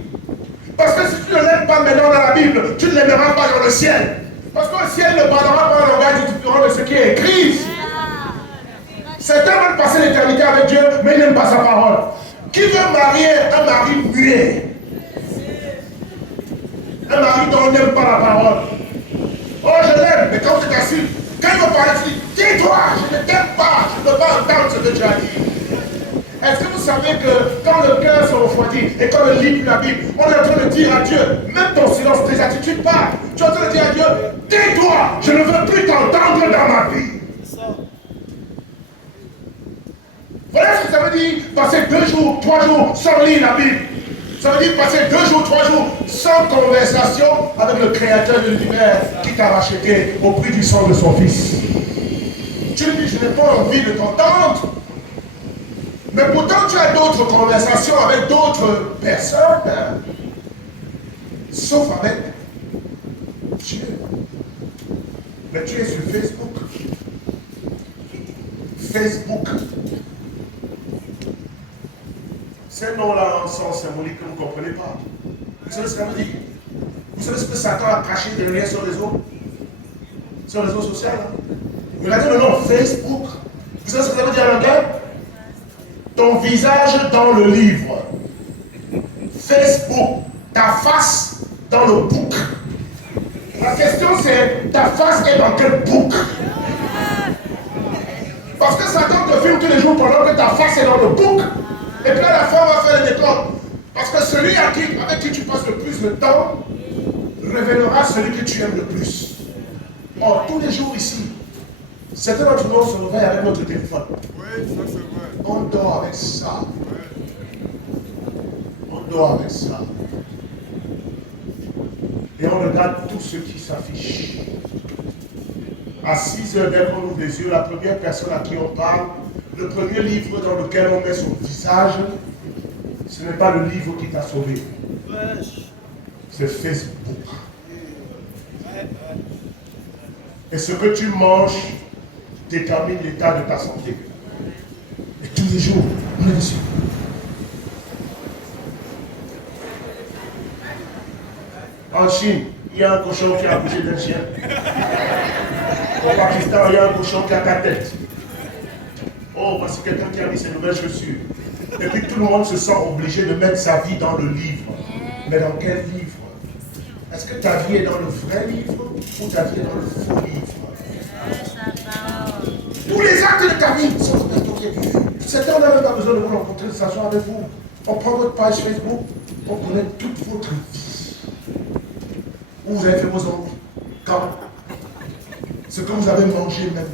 Parce que si tu ne l'aimes pas maintenant dans la Bible, tu ne l'aimeras pas dans le ciel. Parce que le ciel ne parlera pas un langage différent de ce qui est écrit. Certains veulent passer l'éternité avec Dieu, mais ils n'aiment pas sa parole. Qui veut marier un mari muet? Un mari dont on n'aime pas la parole. Oh, je l'aime, mais quand tu t'assises, quand il me parle, tu dis, tais-toi, je ne t'aime pas, je ne peux pas entendre ce que tu as dit. Est-ce que vous savez que quand le cœur se refroidit et quand on ne lit plus la Bible, on est en train de dire à Dieu, même ton silence, tes attitudes parlent. Tu es en train de dire à Dieu, tais-toi, je ne veux plus t'entendre dans ma vie. Voilà ce que ça veut dire, passer 2 jours, 3 jours sans lire la Bible. Ça veut dire passer 2 jours, 3 jours sans conversation avec le créateur de l'univers qui t'a racheté au prix du sang de son fils. Tu lui dis, je n'ai pas envie de t'entendre. Mais pourtant, tu as d'autres conversations avec d'autres personnes, sauf avec Dieu. Mais tu es sur Facebook. Facebook. Ces noms-là sont symboliques que vous ne comprenez pas. Vous savez ce que ça veut dire? Vous savez ce que Satan a caché derrière ce réseau? Sur le réseau social. Regardez le nom Facebook. Vous savez ce que ça veut dire en anglais? Ton visage dans le livre. Facebook. Ta face dans le book. La question c'est, ta face est dans quel book? Parce que Satan te filme tous les jours pendant que ta face est dans le book. Et puis à la fin, on va faire le décor. Parce que celui avec qui tu passes le plus de temps révélera celui que tu aimes le plus. Or, tous les jours ici, certains d'entre nous se réveillent avec notre téléphone. Oui, ça c'est vrai. On dort avec ça. On dort avec ça. Et on regarde tout ce qui s'affiche. À 6 heures, dès qu'on ouvre les yeux, la première personne à qui on parle, le premier livre dans lequel on met son visage, ce n'est pas le livre qui t'a sauvé. C'est Facebook. Et ce que tu manges détermine l'état de ta santé. Et tous les jours, on est dessus. En Chine, il y a un cochon qui a accouché d'un chien. Au Pakistan, il y a un cochon qui a 4 têtes. Oh, voici quelqu'un qui a mis ses nouvelles chaussures. Et puis tout le monde se sent obligé de mettre sa vie dans le livre. Mais dans quel livre? Est-ce que ta vie est dans le vrai livre ou ta vie est dans le faux livre? Tous les actes de ta vie sont répertoriés. Certains n'a même pas besoin de vous rencontrer, de s'asseoir avec vous. On prend votre page Facebook, on connaît toute votre vie. Où vous avez fait vos ongles, quand, ce que vous avez mangé même.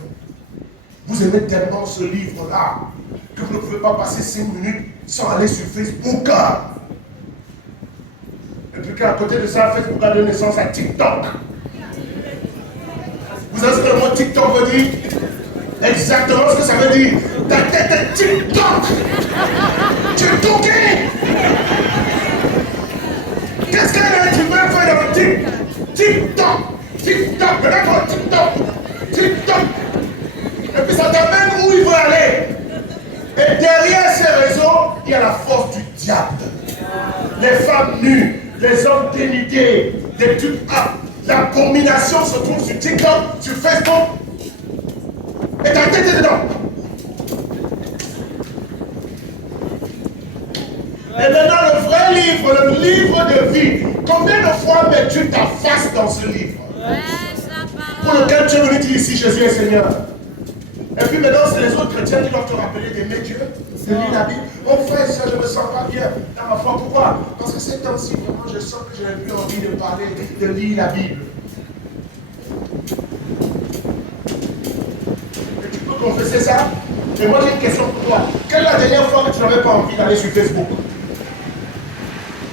Vous aimez tellement ce livre-là que vous ne pouvez pas passer 5 minutes sans aller sur Facebook. Et puis qu'à côté de ça, Facebook a donné naissance à TikTok. Vous savez ce que le mot TikTok veut dire? Exactement ce que ça veut dire. Ta tête est TikTok. Tu es toqué. Qu'est-ce que tu veux faire dans le TikTok? TikTok. Maintenant, TikTok. TikTok. Et puis ça t'amène où il veut aller. Et derrière ces réseaux, il y a la force du diable. Les femmes nues, les hommes dénudés, des trucs. La combinaison se trouve sur TikTok, sur Facebook. Et ta tête est dedans. Et maintenant, le vrai livre, le livre de vie. Combien de fois mets-tu ta face dans ce livre? Pour lequel tu es venu dire ici, Jésus est Seigneur. Et puis maintenant, c'est les autres chrétiens qui doivent te rappeler d'aimer Dieu, de lire la Bible. Oh frère, ça, je ne me sens pas bien dans ma foi. Pourquoi? Parce que ces temps-ci, vraiment, je sens que je n'ai plus envie de parler, de lire la Bible. Et tu peux confesser ça? Et moi, j'ai une question pour toi. Quelle est la dernière fois que tu n'avais pas envie d'aller sur Facebook?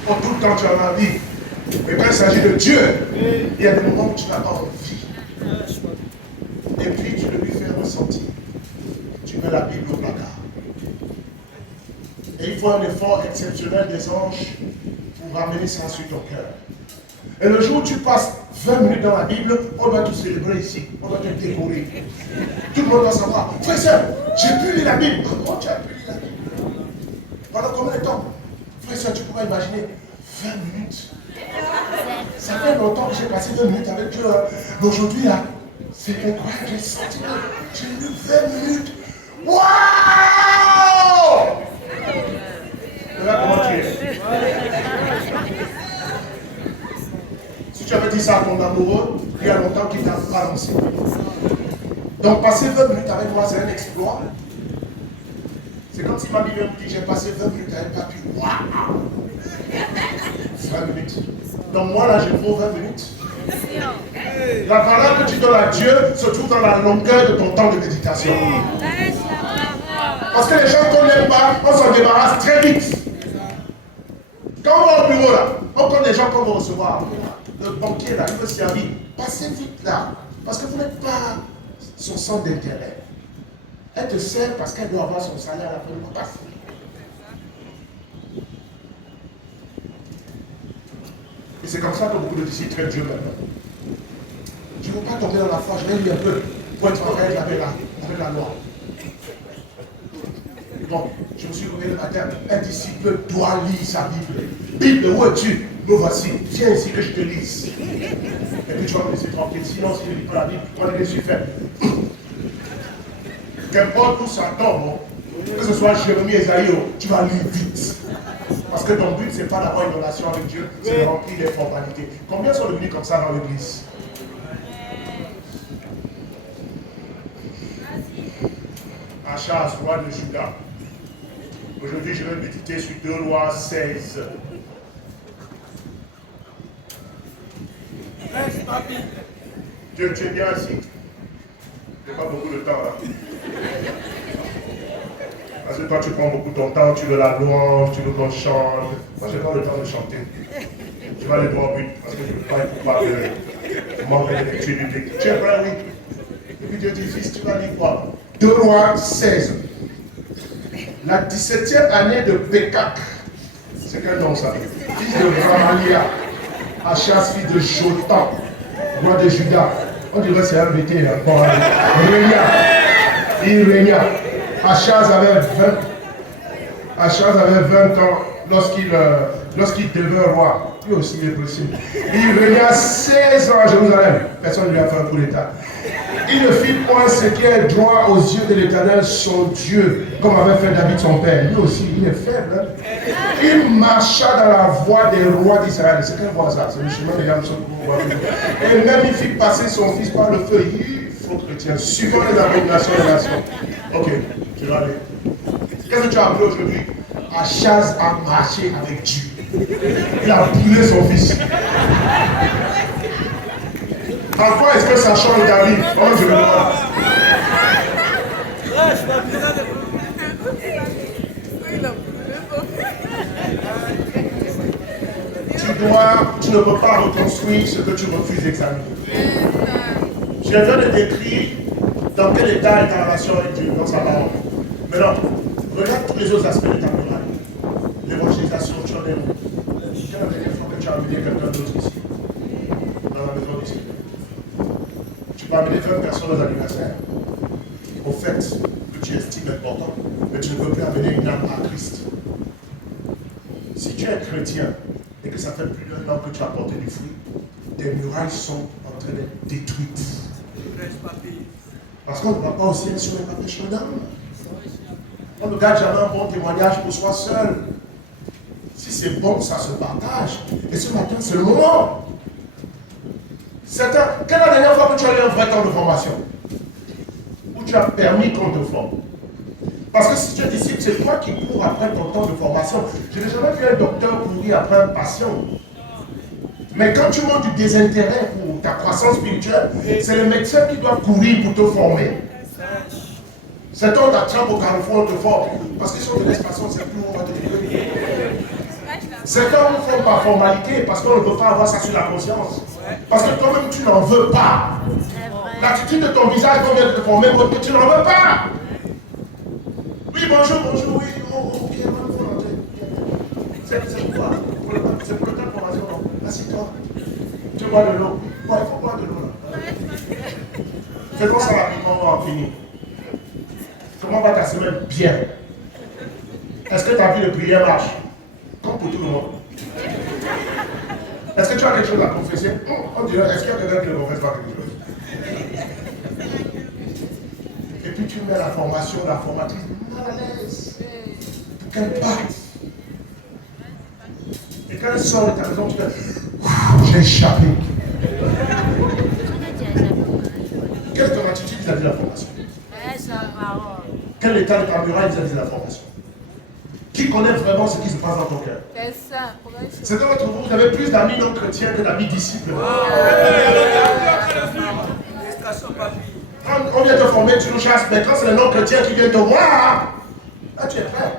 Oh, tout le temps, tu en as envie. Mais quand il s'agit de Dieu, il y a des moments où tu n'as pas envie. Et puis, tu le lui fais ressentir. Tu mets la Bible au placard. Et il faut un effort exceptionnel des anges pour ramener ça sur ton cœur. Et le jour où tu passes 20 minutes dans la Bible, on doit tout célébrer ici. On doit te décorer. Tout le monde doit savoir. Frère, sœur, j'ai pu lire la Bible. Comment tu as pu lire la Bible? Pendant combien de temps? Frère, sœur, tu pourrais imaginer 20 minutes. Ça fait longtemps que j'ai passé 2 minutes avec Dieu. Mais aujourd'hui, là, c'est incroyable. J'ai senti, j'ai lu 20 minutes. Waouh! Regarde comment tu es. Si tu avais dit ça à ton amoureux, il y a longtemps qu'il t'a balancé. Donc passer 20 minutes avec moi, c'est un exploit. C'est comme si ma Bible me dit, j'ai passé 20 minutes avec papi. Waouh! 20 minutes. Donc moi là, je vaux 20 minutes. La valeur que tu donnes à Dieu se trouve dans la longueur de ton temps de méditation. Parce que les gens qu'on n'aime pas, on s'en débarrasse très vite. Quand on va au bureau là, on connaît les gens qu'on va recevoir. Le banquier là, il veut servir. Passez vite là. Parce que vous n'êtes pas son centre d'intérêt. Elle te sert parce qu'elle doit avoir son salaire à la fin du mois. Passe. Et c'est comme ça que beaucoup de disciples traitent Dieu maintenant. Je ne veux pas tomber dans la foi, je vais lire un peu pour être en règle avec la loi. Donc, je me suis réveillé le matin, un disciple doit lire sa Bible. Bible, où es-tu? Me voici, viens ici que je te lise. Et puis tu vas me laisser tranquille, sinon si je ne lis pas la Bible, on est déçu faire. Qu'importe où ça tombe, que ce soit Jérémie, Esaïe, tu vas lire vite. Parce que ton but, ce n'est pas d'avoir une relation avec Dieu, c'est de remplir des formalités. Combien sont devenus comme ça dans l'église? Achaz, roi de Juda. Aujourd'hui, je vais méditer sur 2 Rois 16. Dieu, tu es bien assis. Je n'ai pas beaucoup de temps là. Parce que toi, tu prends beaucoup de ton temps, tu veux la louange, tu veux qu'on chante. Moi, je n'ai pas le temps de chanter. Je vais aller droit au but, parce que je ne veux pas être coupable de manquer de lecture biblique. Tu es prêt, oui? Et puis Dieu dit, fils, tu vas lire quoi? 2 Rois 16. La 17e année de Pékak. C'est quel nom ça? Fils de Ramalia. Achaz, fils de Jotam, roi de Juda. On dirait que c'est un BT. Bon, il régna. Achaz avait 20 ans lorsqu'il devint roi. Lui aussi, il est possible. Il régna 16 ans à Jérusalem. Personne ne lui a fait un coup d'état. Il ne fit point ce qui est droit aux yeux de l'Éternel, son Dieu, comme avait fait David son père. Lui aussi, il est faible. Hein? Il marcha dans la voie des rois d'Israël. C'est quelle voie ça? C'est le chemin de Yamson. Et même il fit passer son fils par le feu. Il faut chrétien, suivant les abominations des nations. Ok, je vais aller. Qu'est-ce que tu as appelé aujourd'hui? Achaz a marché avec Dieu. Il a brûlé son fils. En quoi est-ce que ça change David? Oh, je vais voir. Tu ne peux pas reconstruire ce que tu refuses d'examiner. Je viens de décrire dans quel état est ta relation avec Dieu, dans sa parole. Maintenant, regarde tous les autres aspects de ta morale. L'évangélisation, tu en es où? Quelle est la dernière fois que tu as amené quelqu'un d'autre ici? Dans la maison d'ici. Tu peux amener 20 personnes aux anniversaires. Au fait que tu estimes important, mais tu ne peux plus amener une âme à Christ. Si tu es chrétien et que ça fait plus d'un an que tu as porté du fruit, tes murailles sont en train d'être détruites. Parce qu'on ne va pas au ciel si on n'est pas pécheur d'âme. On ne garde jamais un bon témoignage pour soi seul. Si c'est bon, ça se partage. Et ce matin, c'est le moment. Quelle est la dernière fois que tu as eu un vrai temps de formation? Où tu as permis qu'on te forme? Parce que si tu es disciple, c'est toi qui cours après ton temps de formation. Je n'ai jamais vu un docteur courir après un patient. Mais quand tu montres du désintérêt pour ta croissance spirituelle, c'est le médecin qui doit courir pour te former. C'est toi qui t'attrape au carrefour, on te forme. Parce que si on te laisse passer, on ne sait plus où on va te livrer. C'est toi qui forme par formalité, parce qu'on ne peut pas avoir ça sur la conscience. Parce que toi-même, tu n'en veux pas. L'attitude de ton visage qu'on vient de te former, tu n'en veux pas. Oui, bonjour, oui, ok, il faut rentrer. C'est quoi? C'est pour le temps de formation, non? Assieds-toi. Tu bois de l'eau. Ouais, il faut boire de l'eau là. Faisons ça rapidement, on va en finir. Comment va ta semaine? Bien. Est-ce que ta vie de prière marche? Comme pour tout le monde. Est-ce que tu as quelque chose à confesser? On dirait, est-ce qu'il y a quelqu'un qui ne confesse pas quelque chose? Et puis tu mets la formation, la formatrice mal à l'aise. Pour qu'elle batte. Et quand elle sort de ta maison, tu fais, j'ai échappé. Quelle est ton attitude vis-à-vis de la formation? Quel est l'état de ta muraille vis-à-vis de la formation? Qui connaît vraiment ce qui se passe dans ton cœur? C'est dans votre groupe, vous avez plus d'amis non chrétiens que d'amis disciples. Quand on vient te former, tu nous chasses, mais quand c'est les non chrétiens qui viennent te voir, là tu es prêt.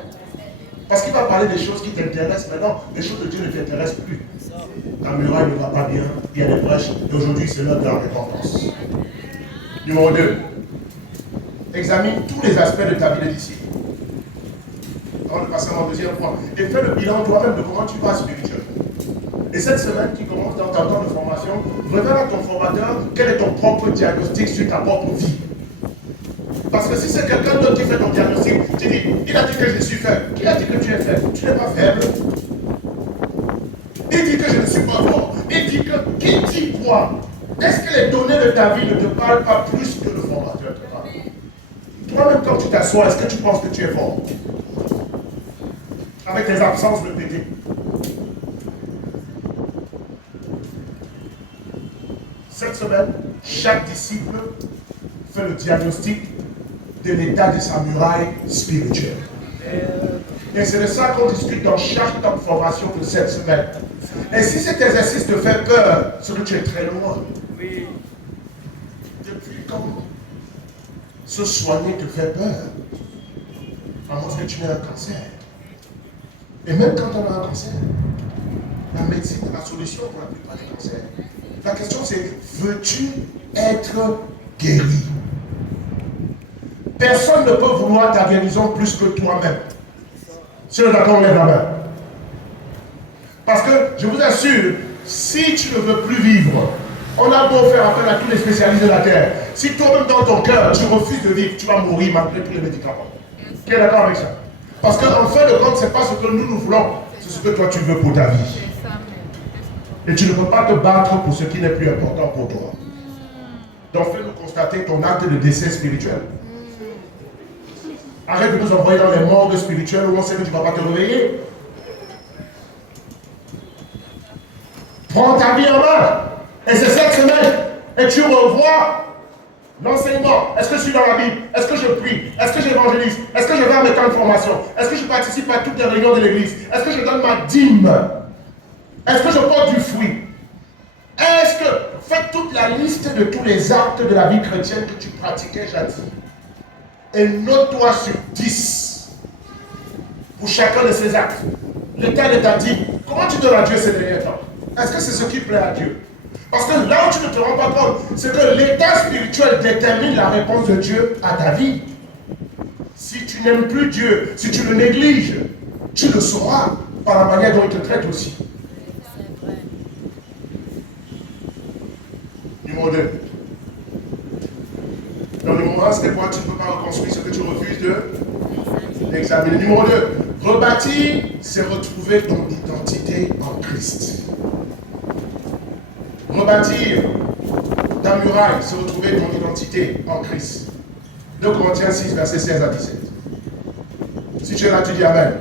Parce qu'il va parler des choses qui t'intéressent maintenant. Les choses de Dieu ne t'intéressent plus. Ta muraille ne va pas bien, il y a des brèches. Et aujourd'hui, c'est l'heure de la récompense. Numéro 2. Examine tous les aspects de ta vie de disciple. Avant de passer à mon deuxième point. Et fais le bilan toi-même de comment tu vas spirituellement. Et cette semaine qui commence dans ton temps de formation, révèle à ton formateur quel est ton propre diagnostic sur ta propre vie. Parce que si c'est quelqu'un d'autre qui fait ton diagnostic, tu dis, il a dit que je suis faible. Qui a dit que tu es faible? Tu n'es pas faible. Il dit que je ne suis pas fort. Il dit que, qui dit quoi? Est-ce que les données de ta vie ne te parlent pas plus que le formateur te parle? Toi-même, quand tu t'assois, est-ce que tu penses que tu es fort? Avec tes absences répétées. Cette semaine, chaque disciple fait le diagnostic de l'état de sa muraille spirituelle. Et c'est de ça qu'on discute dans chaque top formation de cette semaine. Et si cet exercice te fait peur, c'est que tu es très loin. Depuis quand se soigner te fait peur? À moins que tu aies un cancer. Et même quand on a un cancer, la médecine est la solution pour la plupart des cancers. La question c'est, veux-tu être guéri? Personne ne peut vouloir ta guérison plus que toi-même. Si on est d'accord, on lève la main. Parce que, je vous assure, si tu ne veux plus vivre, on a beau faire appel à tous les spécialistes de la terre. Si toi-même dans ton cœur, tu refuses de vivre, tu vas mourir malgré tous les médicaments. Qui est d'accord avec ça? Parce qu'en fin de compte, ce n'est pas ce que nous voulons, c'est ce que toi tu veux pour ta vie. Et tu ne peux pas te battre pour ce qui n'est plus important pour toi. Donc fais-nous constater ton acte de décès spirituel. Arrête de nous envoyer dans les morgues spirituelles où on sait que tu ne vas pas te réveiller. Prends ta vie en main. Et c'est cette semaine. Et tu revois l'enseignement. Est-ce que je suis dans la Bible? Est-ce que je prie? Est-ce que j'évangélise? Est-ce que je vais à mes temps de formation? Est-ce que je participe à toutes les réunions de l'église? Est-ce que je donne ma dîme? Est-ce que je porte du fruit? Est-ce que... Fais toute la liste de tous les actes de la vie chrétienne que tu pratiquais jadis. Et note-toi sur 10 pour chacun de ces actes. L'Éternel t'a dit, comment tu donnes à Dieu ces derniers temps? Est-ce que c'est ce qui plaît à Dieu? Parce que là où tu ne te rends pas compte, c'est que l'état spirituel détermine la réponse de Dieu à ta vie. Si tu n'aimes plus Dieu, si tu le négliges, tu le sauras par la manière dont il te traite aussi. Numéro 2. Dans le numéro 1, c'était quoi? Tu ne peux pas reconstruire ce que tu refuses d'examiner. Numéro 2. Rebâtir, c'est retrouver ton identité en Christ. Rebâtir ta muraille, c'est retrouver ton identité en Christ. 2 Corinthiens 6, versets 16 à 17. Si tu es là, tu dis Amen.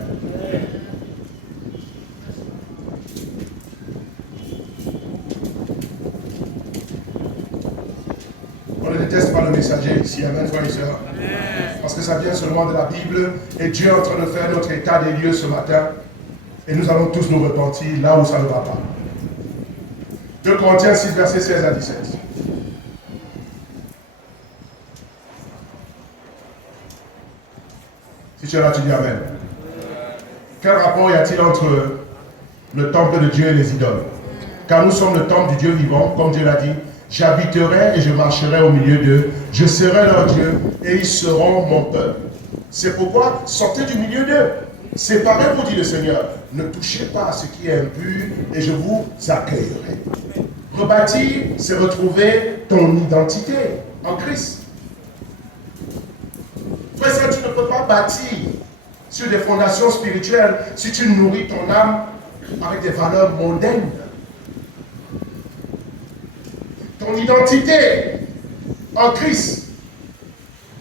On ne déteste pas le messager ici, Amen, frères et sœurs. Parce que ça vient seulement de la Bible et Dieu est en train de faire notre état des lieux ce matin. Et nous allons tous nous repentir là où ça ne va pas. 2 Corinthiens 6, versets 16 à 17. Si tu es là, tu dis Amen. Quel rapport y a-t-il entre le temple de Dieu et les idoles? Car nous sommes le temple du Dieu vivant, comme Dieu l'a dit. J'habiterai et je marcherai au milieu d'eux. Je serai leur Dieu et ils seront mon peuple. C'est pourquoi sortez du milieu d'eux. Séparez-vous, dit le Seigneur. Ne touchez pas à ce qui est impur et je vous accueillerai. Rebâtir, c'est retrouver ton identité en Christ. Frère, ça, tu ne peux pas bâtir sur des fondations spirituelles si tu nourris ton âme avec des valeurs mondaines. Ton identité en Christ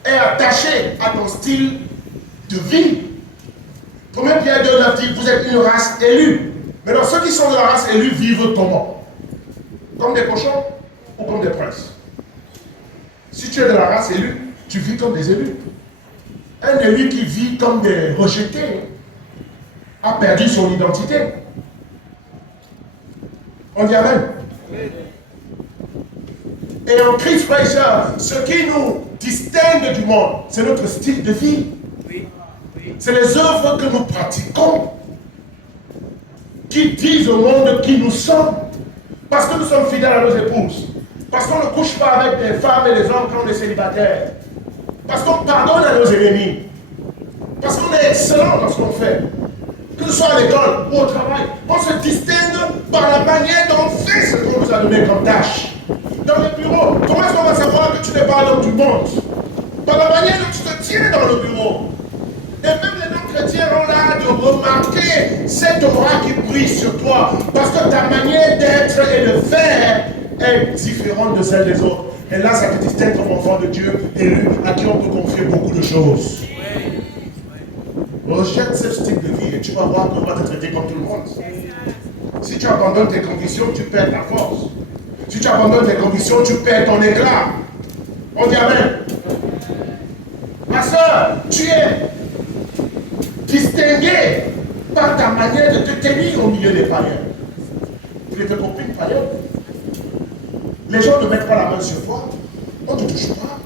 est attachée à ton style de vie. 1 Pierre 2, 9 dit, vous êtes une race élue. Maintenant, ceux qui sont de la race élue vivent comment? Comme des cochons ou comme des princes? Si tu es de la race élue, tu vis comme des élus. Un élu qui vit comme des rejetés a perdu son identité. On dit Amen. Et en Christ, frères et sœurs, ce qui nous distingue du monde, c'est notre style de vie. C'est les œuvres que nous pratiquons qui disent au monde qui nous sommes. Parce que nous sommes fidèles à nos épouses. Parce qu'on ne couche pas avec les femmes et les hommes quand on est célibataire. Parce qu'on pardonne à nos ennemis. Parce qu'on est excellent dans ce qu'on fait. Que ce soit à l'école ou au travail, on se distingue par la manière dont on fait ce qu'on nous a donné comme tâche. Dans le bureau, comment est-ce qu'on va savoir que tu n'es pas l'homme du monde? Par la manière dont tu te tiens dans le bureau. Et même les non-chrétiens ont l'air de remarquer cette aura qui brille sur toi. Parce que ta manière d'être et de faire est différente de celle des autres. Et là, ça te distingue comme enfant de Dieu élu à qui on peut confier beaucoup de choses. Rejette ce style de vie et tu vas voir qu'on va te traiter comme tout le monde. Si tu abandonnes tes convictions, tu perds ta force. Si tu abandonnes tes convictions, tu perds ton éclat. On dit Amen. Ma soeur, tu es distingué par ta manière de te tenir au milieu des païens. Tu es tes copines païennes. Les gens ne mettent pas la main sur toi. On ne te touche pas.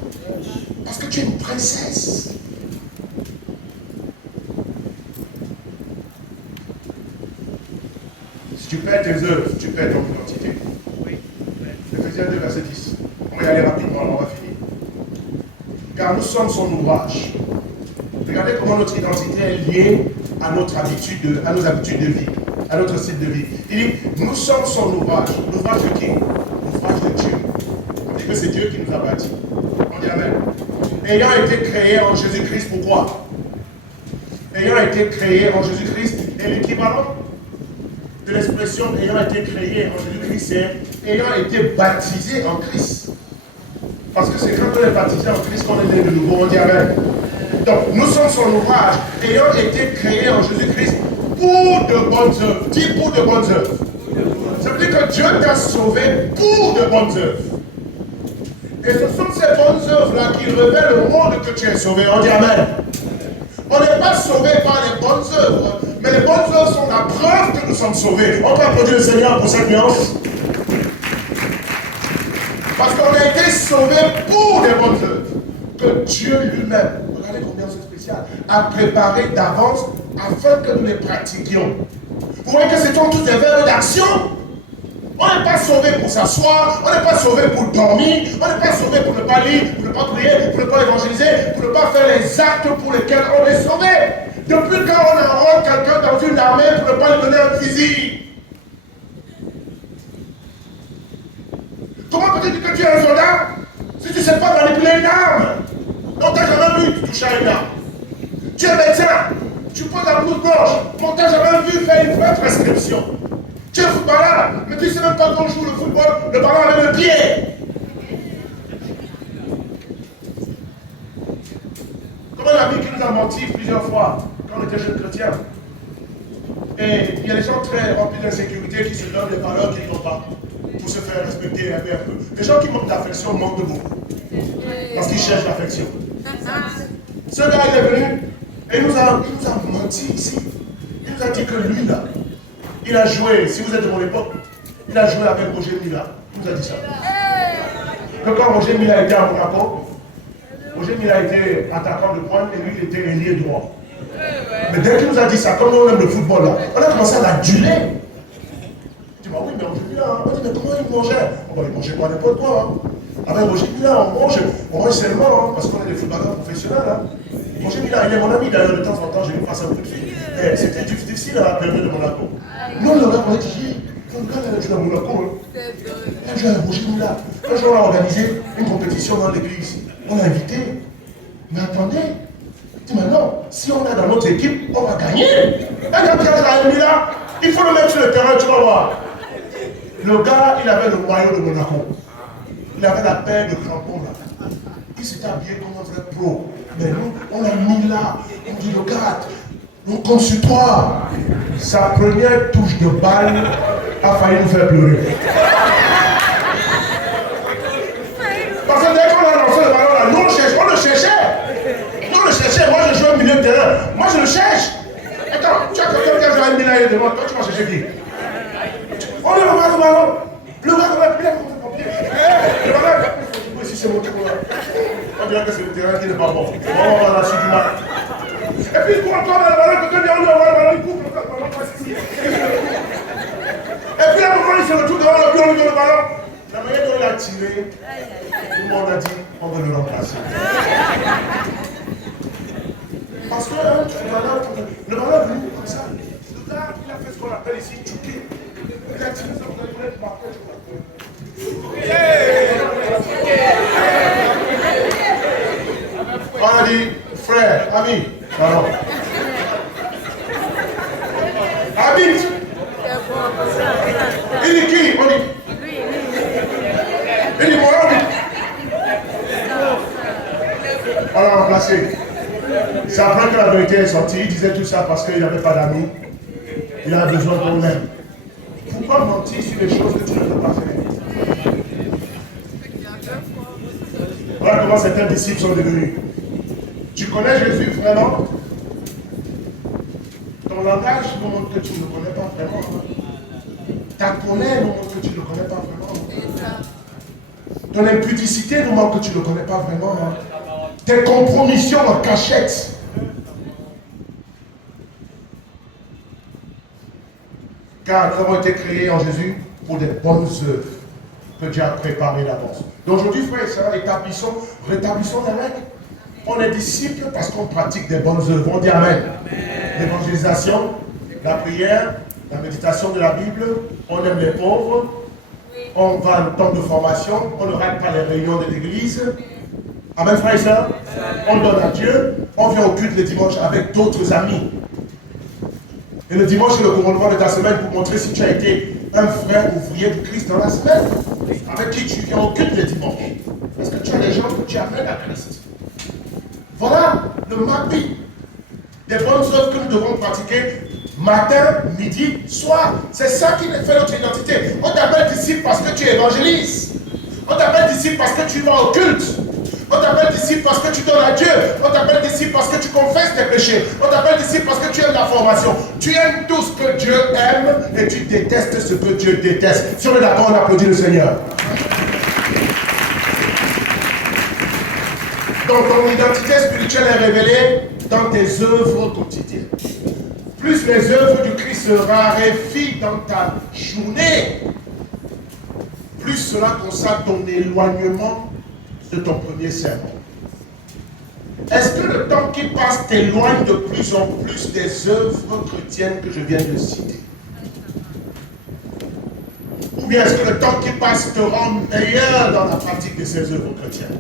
Parce que tu es une princesse. Si tu perds tes œuvres, tu perds ton identité. Ephésiens 2, verset 10. On va y aller rapidement, on va finir. Car nous sommes son ouvrage. Regardez comment notre identité est liée à nos habitudes de vie, à notre style de vie. Il dit, nous sommes son ouvrage. L'ouvrage de qui? L'ouvrage de Dieu. On dit que c'est Dieu qui nous a bâtis. On dit Amen. Ayant été créé en Jésus-Christ, pourquoi? Ayant été créé en Jésus-Christ est l'équivalent de l'expression ayant été créé en Jésus-Christ, c'est ayant été baptisé en Christ. Parce que c'est quand on est baptisé en Christ qu'on est né de nouveau, on dit Amen. Donc, nous sommes son ouvrage, ayant été créé en Jésus-Christ pour de bonnes œuvres. Dis pour de bonnes œuvres. Ça veut dire que Dieu t'a sauvé pour de bonnes œuvres. Et ce sont ces bonnes œuvres-là qui révèlent au monde que tu es sauvé. On dit Amen. On n'est pas sauvé par les bonnes œuvres, mais les bonnes œuvres sont la preuve que nous sommes sauvés. On peut applaudir le Seigneur pour cette nuance. Parce qu'on a été sauvés pour des bonnes œuvres que Dieu lui-même, regardez combien c'est spécial, a préparé d'avance afin que nous les pratiquions. Vous voyez que ce sont tous des verbes d'action. On n'est pas sauvé pour s'asseoir, on n'est pas sauvé pour dormir, on n'est pas sauvé pour ne pas lire, pour ne pas prier, pour ne pas évangéliser, pour ne pas faire les actes pour lesquels on est sauvé. Depuis quand on enrôle quelqu'un dans une armée pour ne pas lui donner un fusil? Comment peux-tu dire que tu es un soldat si tu ne sais pas manipuler une arme? On t'a jamais vu toucher à une arme. Tu es médecin, tu poses la blouse blanche, on t'a jamais vu faire une vraie prescription. Tu es footballeur, mais tu ne sais même pas qu'on joue le football, le ballon avec le pied. Comme un ami qui nous a menti plusieurs fois quand on était jeunes chrétiens. Et il y a des gens très remplis d'insécurité qui se donnent des valeurs qu'ils n'ont pas pour se faire respecter un peu. Les gens qui manquent d'affection manquent de beaucoup. Parce qu'ils cherchent l'affection. Ce gars il est venu et il nous a menti ici. Il nous a dit que lui là, il a joué, si vous êtes de mon époque, il a joué avec Roger Mila. Il nous a dit ça. Que quand Roger Mila était à Monaco, Roger Mila était attaquant de pointe et lui il était ailier droit. Mais dès qu'il nous a dit ça, comme on aime le football là, on a commencé à l'aduler. Il dit, bah oui, mais Roger Mila, on dit, mais comment il mangeait? Oh, il mangeait pas n'importe quoi. Hein. Avec Roger Mila, on mange seulement, hein, parce qu'on est des footballeurs professionnels. Hein. Roger Mila, il est mon ami d'ailleurs, de temps en temps, je lui passe un coup de fil. C'était difficile à la période de Monaco. Nous, le gars, on a dit, le gars, il a joué à Monaco. Il a joué à Roger Mila. Un jour, on a organisé une compétition dans l'église. On l'a invité. Mais attendez, il dit maintenant, si on est dans notre équipe, on va gagner. Un gars qui a joué à Roger Mila, il faut le mettre sur le terrain, tu vas voir. Le gars, il avait le maillot de Monaco. Il avait la paire de crampons là. Il s'était habillé comme un vrai pro. Mais nous, on l'a mis là. On dit, regarde, on compte sur toi. Sa première touche de balle a failli nous faire pleurer. Parce que dès qu'on a lancé le ballon là, nous on le cherchait. Nous on le cherchait. Moi je joue au milieu de terrain. Moi je le cherche. Attends, tu as quelqu'un qui a joué à Milan devant toi, tu vas chercher qui? On lui regarde le ballon. Le gars on a pris le ballon. Si c'est mon tour là. On dirait que c'est le terrain qui n'est pas bon. On va la suite du match. Et puis pour tiré, tout le monde a dit, on va le remplacer. Parce que le malheur est venu comme ça. Le gars, il a fait ce qu'on appelle ici choquer. Il a tiré ça, vous allez connaître par tête. On a dit, frère, ami, pardon. Habite. Il dit qui? On dit. Il dit moi, oui. On l'a remplacé. C'est après que la vérité est sortie. Il disait tout ça parce qu'il n'avait pas d'amis. Il a besoin de nous-mêmes. Pourquoi mentir sur les choses que tu ne peux pas faire? Voilà comment certains disciples sont devenus. Tu connais Jésus vraiment? Ton langage nous montre que tu ne le connais pas vraiment. Ta colère nous montre que tu ne le connais pas vraiment. Ton impudicité nous montre que tu ne le connais pas vraiment. Tes compromissions en cachette. Car nous avons été créés en Jésus pour des bonnes œuvres que Dieu a préparées d'avance. Donc aujourd'hui, frères et sœurs, rétablissons les règles. On est disciples parce qu'on pratique des bonnes œuvres. On dit Amen. L'évangélisation, la prière, la méditation de la Bible, on aime les pauvres, on va à un temps de formation, on ne rate pas les réunions de l'église. Amen, frères et sœurs. On donne à Dieu, on vient au culte le dimanche avec d'autres amis. Et le dimanche, c'est le commandement de ta semaine pour montrer si tu as été un frère ouvrier de Christ dans la semaine, avec qui tu viens au culte le dimanche. Parce que tu as des gens que tu amènes à Christ. Voilà le mapping des bonnes œuvres que nous devons pratiquer matin, midi, soir. C'est ça qui fait notre identité. On t'appelle disciple parce que tu évangélises. On t'appelle disciple parce que tu vas au culte. On t'appelle disciple parce que tu donnes à Dieu. On t'appelle disciple parce que tu confesses tes péchés. On t'appelle disciple parce que tu aimes la formation. Tu aimes tout ce que Dieu aime et tu détestes ce que Dieu déteste. Si on est d'accord, on applaudit le Seigneur. Donc ton identité spirituelle est révélée dans tes œuvres quotidiennes. Plus les œuvres du Christ se raréfient dans ta journée, plus cela consacre ton éloignement de ton premier sermon. Est-ce que le temps qui passe t'éloigne de plus en plus des œuvres chrétiennes que je viens de citer? Ou bien est-ce que le temps qui passe te rend meilleur dans la pratique de ces œuvres chrétiennes?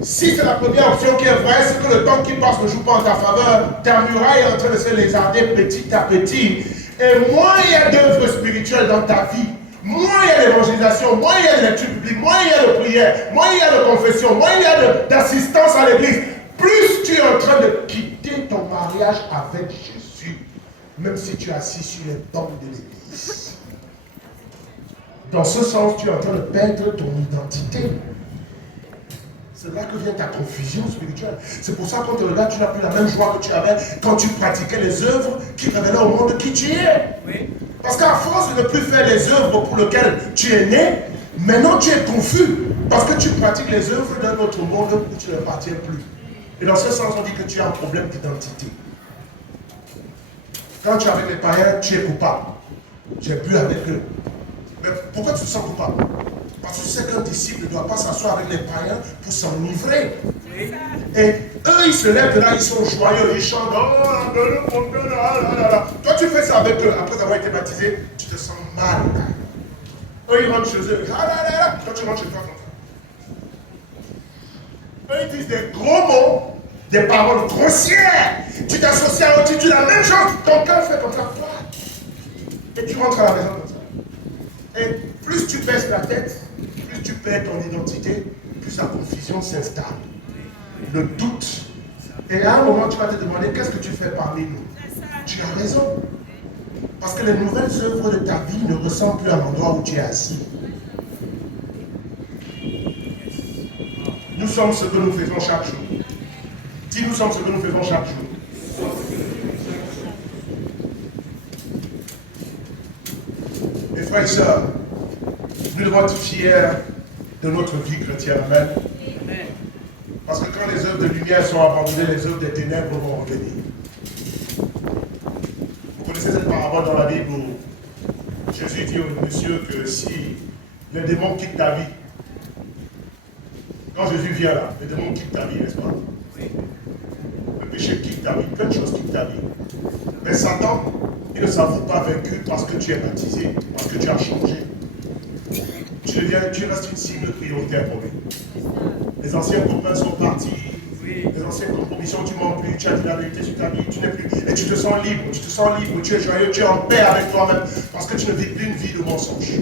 Si c'est la première option qui est vraie, c'est que le temps qui passe ne joue pas en ta faveur, ta muraille est en train de se lézarder petit à petit. Et moins il y a d'œuvres spirituelles dans ta vie, moins il y a d'évangélisation, moins il y a de lecture publique, moins il y a de prière, moins il y a de confession, moins il y a d'assistance à l'église, plus tu es en train de quitter ton mariage avec Jésus, même si tu es assis sur les bancs de l'église. Dans ce sens, tu es en train de perdre ton identité. C'est là que vient ta confusion spirituelle. C'est pour ça que quand tu regardes, tu n'as plus la même joie que tu avais quand tu pratiquais les œuvres qui révélaient au monde qui tu es. Oui. Parce qu'à force de ne plus faire les œuvres pour lesquelles tu es né, maintenant tu es confus. Parce que tu pratiques les œuvres d'un autre monde où tu n'appartiens plus. Et dans ce sens, on dit que tu as un problème d'identité. Quand tu es avec les païens, tu es coupable. Tu es plus avec eux. Mais pourquoi tu te sens coupable? Parce que tu sais qu'un disciple ne doit pas s'asseoir avec les païens pour s'enivrer. Et eux, ils se lèvent de là, ils sont joyeux, ils chantent. Toi, tu fais ça avec eux, après avoir été baptisé, tu te sens mal. Eux, ils rentrent chez eux. Toi, tu rentres chez toi comme ça. Eux, ils disent des gros mots, des paroles grossières. Tu t'associes à eux, tu dis la même chose. Ton cœur fait comme ça. Et tu rentres à la maison comme ça. Et plus tu baisses la tête, plus tu perds ton identité, plus la confusion s'installe. Le doute. Et à un moment, tu vas te demander qu'est-ce que tu fais parmi nous. Tu as raison. Parce que les nouvelles œuvres de ta vie ne ressemblent plus à l'endroit où tu es assis. Nous sommes ce que nous faisons chaque jour. Dis, nous sommes ce que nous faisons chaque jour. Mes frères et sœurs, nous devons être fiers de notre vie chrétienne. Amen. Parce que quand les œuvres de lumière sont abandonnées, les œuvres des ténèbres vont revenir. Vous connaissez cette parabole dans la Bible où Jésus dit au monsieur que si les démons quittent ta vie, Quand Jésus vient là, le démon quitte ta vie, n'est-ce pas? Le péché quitte ta vie, plein de choses quittent ta vie. Mais Satan, il ne s'avoue pas vaincu parce que tu es baptisé, parce que tu as changé. Tu restes une cible prioritaire pour lui. Les anciens copains sont partis, les anciennes compromissions, tu ne mens plus, tu as dit la vérité sur ta vie, tu n'es plus. Et tu te sens libre, tu es joyeux, tu es en paix avec toi-même, parce que tu ne vis plus une vie de mensonge.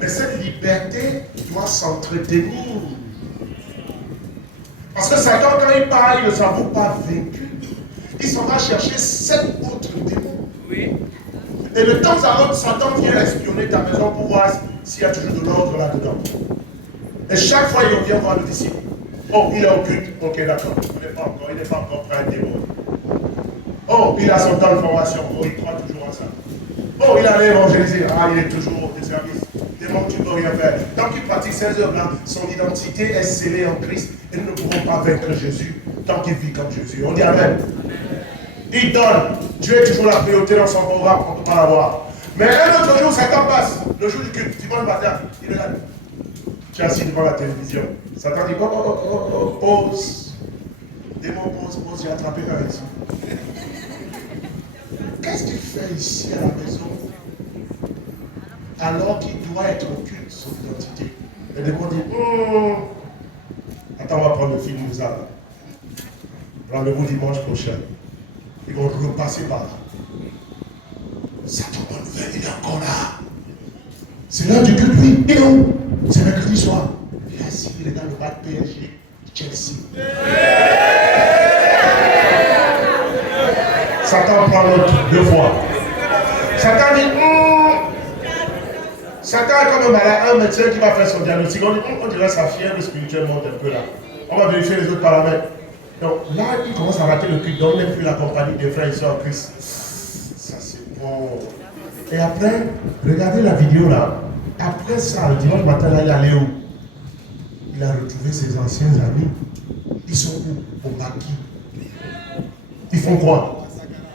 Mais cette liberté doit s'entretenir. Parce que Satan, quand il parle, il ne s'avoue pas vaincu. Il s'en va chercher 7 autres démons. Oui. Et de temps à autre, Satan vient espionner ta maison pour voir s'il y a toujours de l'ordre là-dedans. Et chaque fois, il revient voir le disciple. Oh, il est occulte. Ok, d'accord. Il n'est pas encore prêt à démon. Oh, il a son temps de formation. Oh, il croit toujours à ça. Oh, il a évangélisé. Ah, il est toujours au service. Démon, tu ne peux rien faire. Tant qu'il pratique ces œuvres-là, son identité est scellée en Christ. Et nous ne pouvons pas vaincre Jésus tant qu'il vit comme Jésus. On dit Amen. Il donne. Dieu est toujours la priorité dans son programme. On ne peut pas l'avoir. Mais un autre jour, Satan passe. Le jour du culte, dimanche matin, il est là. Tu es assis devant la télévision. Satan dit, pause. Démon, pause, j'ai attrapé un ici. Qu'est-ce qu'il fait ici à la maison alors qu'il doit être occulte son identité? Le démon dit, attends, on va prendre le film Moussa. Rendez-vous dimanche prochain. Ils vont repasser par là. Satan, bonne nouvelle, il est encore là. C'est l'heure du culte, oui. Il est où? C'est mercredi soir. Il est assis, il est dans le bas de PSG, Chelsea. Satan prend l'autre 2 fois. Satan dit, Satan est comme un médecin qui va faire son diagnostic. On dirait sa fièvre spirituelle monte un peu là. On va vérifier les autres paramètres. Donc là, il commence à rater le culte. Donc, on n'est plus la compagnie des frères et sœurs en Christ. Ça, c'est bon. Et après, regardez la vidéo là. Après ça, le dimanche matin, là, il est allé où? Il a retrouvé ses anciens amis. Ils sont où? Au maquis. Ils font quoi?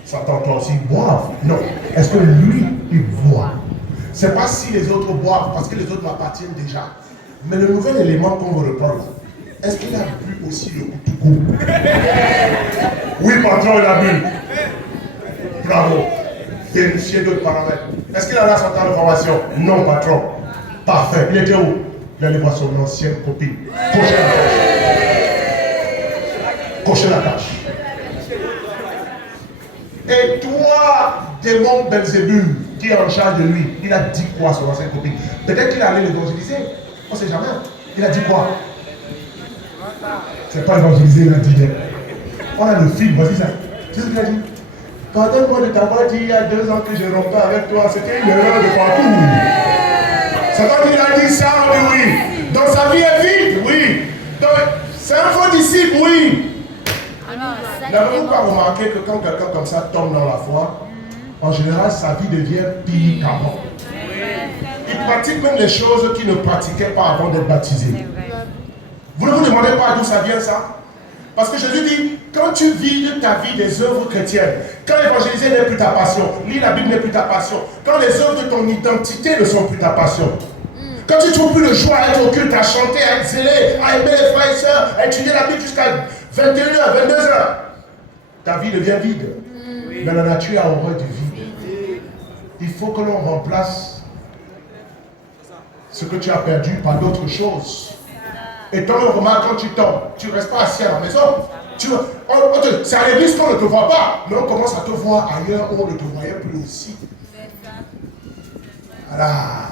Satan, toi aussi, ils boivent? Non. Est-ce que lui, il boit? C'est pas si les autres boivent, parce que les autres m'appartiennent déjà. Mais le nouvel élément qu'on veut reprendre, est-ce qu'il a bu aussi le koutoukou? Oui, patron, il a bu. Bravo. Vérifiez d'autres paramètres. Est-ce qu'il a là son temps de formation? Non, patron. Parfait. Il était où? Il allait voir son ancienne copine. Cochez la tâche. Cochez la tâche. Et toi, démon Belzébul, qui est en charge de lui, il a dit quoi à son ancienne copine? Peut-être qu'il allait l'évangéliser. On ne sait jamais. Il a dit quoi? C'est pas évangéliser, il a dit. On a le film, voici ça. C'est ce qu'il a dit. Pardonne-moi de t'avoir dit il y a 2 ans que je rompais avec toi. C'était une erreur de parcours. Satan, il a dit ça, oui. Donc sa vie est vide, oui. Donc c'est un faux disciple, oui. N'avez-vous pas remarqué que quand quelqu'un comme ça tombe dans la foi, en général, sa vie devient pire qu'avant. Il pratique même les choses qu'il ne pratiquait pas avant d'être baptisé. Vous ne vous demandez pas d'où ça vient ça? Parce que Jésus dit, quand tu vides ta vie des œuvres chrétiennes, quand évangéliser n'est plus ta passion, lire la Bible n'est plus ta passion, quand les œuvres de ton identité ne sont plus ta passion, quand tu ne trouves plus le joie à être au culte, à chanter, à être zélé, à aimer les frères et sœurs, à étudier la Bible jusqu'à 21h, 22h, ta vie devient vide. Mais la nature a horreur du vide. Il faut que l'on remplace ce que tu as perdu par d'autres choses. Et toi, on remarque quand tu tombes, tu ne restes pas assis à la maison. C'est à l'église qu'on ne te voit pas, mais on commence à te voir ailleurs où on ne te voyait plus aussi. Voilà.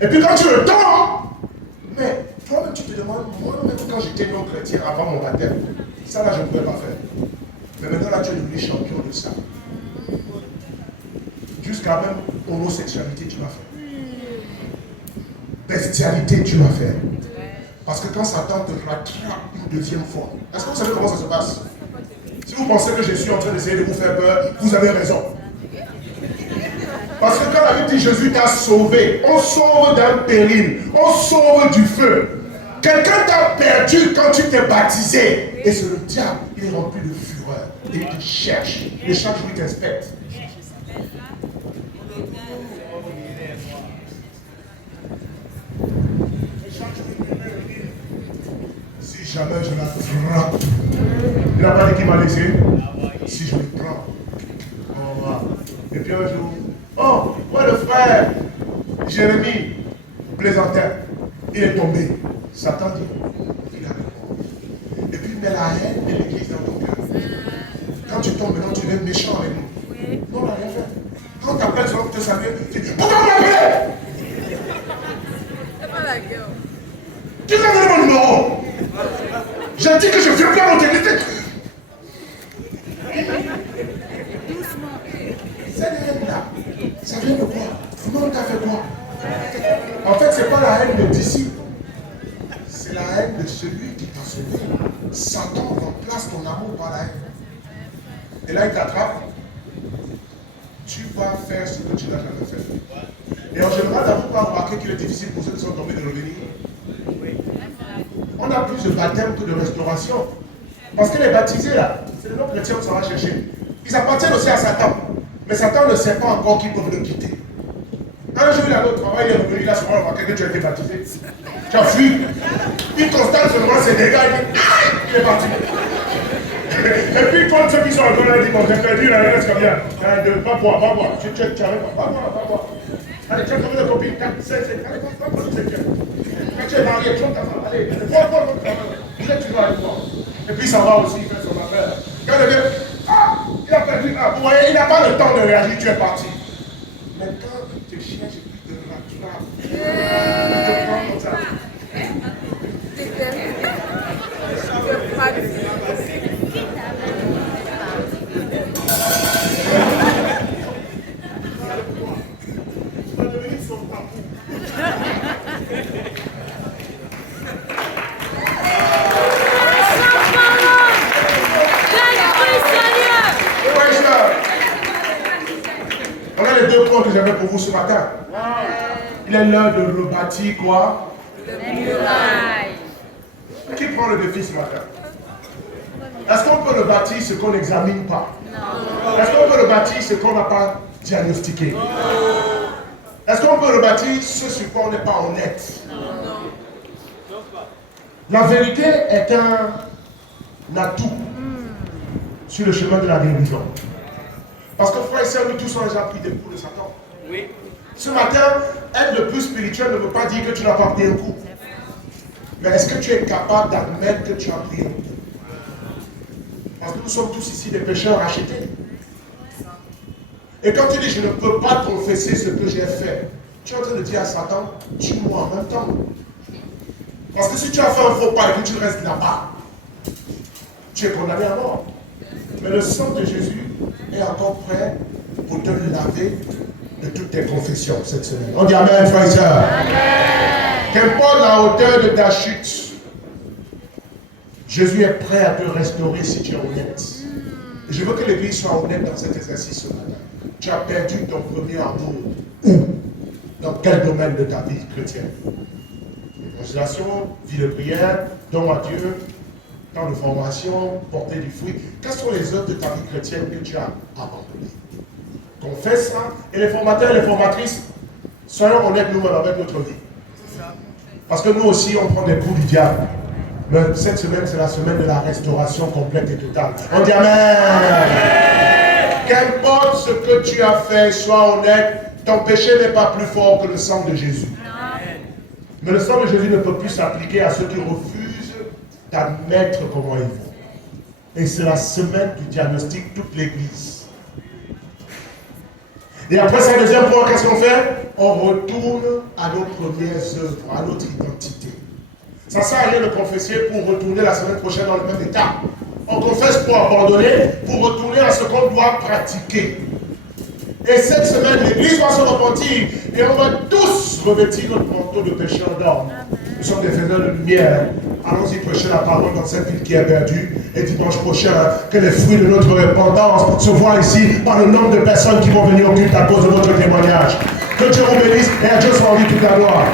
Et puis quand tu le tombes, mais toi-même tu te demandes, moi-même quand j'étais non chrétien avant mon baptême, ça là je ne pouvais pas faire. Mais maintenant là tu es devenu champion de ça. Jusqu'à même homosexualité tu vas faire. Bestialité tu vas faire. Parce que quand Satan te rattrape une deuxième fois, est-ce que vous savez comment ça se passe? Si vous pensez que je suis en train d'essayer de vous faire peur, vous avez raison. Parce que quand la Bible dit Jésus t'a sauvé, on sauve d'un péril, on sauve du feu. Quelqu'un t'a perdu quand tu t'es baptisé. Et c'est le diable, il est rempli de fureur. Et il te cherche. Et chaque jour il t'inspecte. jamais je la frappe. Il n'a pas dit qu'il m'a laissé. Si je le prends. On va. Et puis un jour, oh, ouais, le frère Jérémie plaisantait. Il est tombé. Satan dit, il a raison. Et puis il met la haine de l'église dans ton cœur. Quand tu tombes maintenant, tu es méchant avec nous. Non, on n'a rien fait. Quand tu appelles sur te saluer, tu dis, pourquoi vous m'appelez? C'est pas la gueule. Tu as donné mon numéro. J'ai dit que je ne viens pas monter. Cette haine-là, ça vient de quoi? Comment t'as fait quoi? En fait, ce n'est pas la haine de disciple. C'est la haine de celui qui t'a sauvé. Satan remplace ton amour par la haine. Et là, il t'attrape. Tu vas faire ce que tu n'as jamais fait. Et en général, n'avez-vous pas remarqué qu'il est difficile pour ceux qui sont tombés de revenir? On a plus de baptême que de restauration. Parce que les baptisés, là, c'est les non-chrétiens qu'on va chercher. Ils appartiennent aussi à Satan. Mais Satan ne sait pas encore qu'ils peuvent le quitter. Un jour, il a d'autres travail, il est revenu, il a souvent remarqué que tu as été baptisé. Tu as fui. Il constate seulement ses dégâts, il dit, ah, il est parti. Et puis, quand ceux qui sont encore là, ils disent, bon, j'ai perdu, là, il reste combien? Va boire, va boire. Tu arrives, va boire, va boire. Allez, tu as combien de copines? 4, 5, 7, allez, va boire, c'est bien. Quand tu es marié, tu as ta femme, allez, bois, vous êtes, tu vas aller boire. Et puis, ça va aussi, il fait son affaire. Quand il vient, ah, il a perdu, ah, vous voyez, il n'a pas le temps de réagir, tu es parti. Mais quand il te cherche et puis il te rattrape, il te prend comme ça. Tu vas devenir son tapou. Voilà les deux points que j'avais pour vous ce matin. Il est l'heure de rebâtir quoi? Qui prend le défi ce matin? Est-ce qu'on peut le bâtir ce qu'on n'examine pas? Non. Est-ce qu'on peut le bâtir ce qu'on n'a pas diagnostiqué? Non. Est-ce qu'on peut le bâtir ce sur quoi on n'est pas honnête? Non. La vérité est un atout sur le chemin de la guérison. Parce que frère et sœur, nous tous on a déjà pris des coups de Satan. Oui. Ce matin, être le plus spirituel ne veut pas dire que tu n'as pas pris un coup. Mais est-ce que tu es capable d'admettre que tu as pris un coup? Parce que nous sommes tous ici des pécheurs rachetés. Et quand tu dis je ne peux pas confesser ce que j'ai fait, tu es en train de dire à Satan, tue-moi en même temps. Parce que si tu as fait un faux pas et que tu restes là-bas, tu es condamné à mort. Mais le sang de Jésus est encore prêt pour te laver de toutes tes confessions cette semaine. On dit amen, frères et sœurs. Qu'importe la hauteur de ta chute, Jésus est prêt à te restaurer si tu es honnête. Et je veux que l'Église soit honnête dans cet exercice ce matin. Tu as perdu ton premier amour. Où? Dans quel domaine de ta vie chrétienne? Réconciliation, vie de prière, don à Dieu, temps de formation, porter du fruit. Quelles sont les œuvres de ta vie chrétienne que tu as abandonnées? Confesse ça. Et les formateurs et les formatrices, soyons honnêtes nous-mêmes avec notre vie. Parce que nous aussi, on prend des coups du diable. Mais cette semaine, c'est la semaine de la restauration complète et totale. On dit amen. Qu'importe ce que tu as fait, sois honnête. Ton péché n'est pas plus fort que le sang de Jésus. Mais le sang de Jésus ne peut plus s'appliquer à ceux qui refusent d'admettre comment ils vont. Et c'est la semaine du diagnostic, toute l'Église. Et après ça, deuxième point, qu'est-ce qu'on fait? On retourne à nos premières œuvres, à notre identité. Ça ne sert à rien de confesser pour retourner la semaine prochaine dans le même état. On confesse pour abandonner, pour retourner à ce qu'on doit pratiquer. Et cette semaine, l'Église va se repentir et on va tous revêtir notre manteau de pécheur d'or. Nous sommes des faiseurs de lumière. Allons-y prêcher la parole dans cette ville qui est perdue. Et dimanche prochain, que les fruits de notre repentance se voient ici par le nombre de personnes qui vont venir au culte à cause de notre témoignage. Que Dieu vous bénisse et à Dieu soit envie toute la gloire.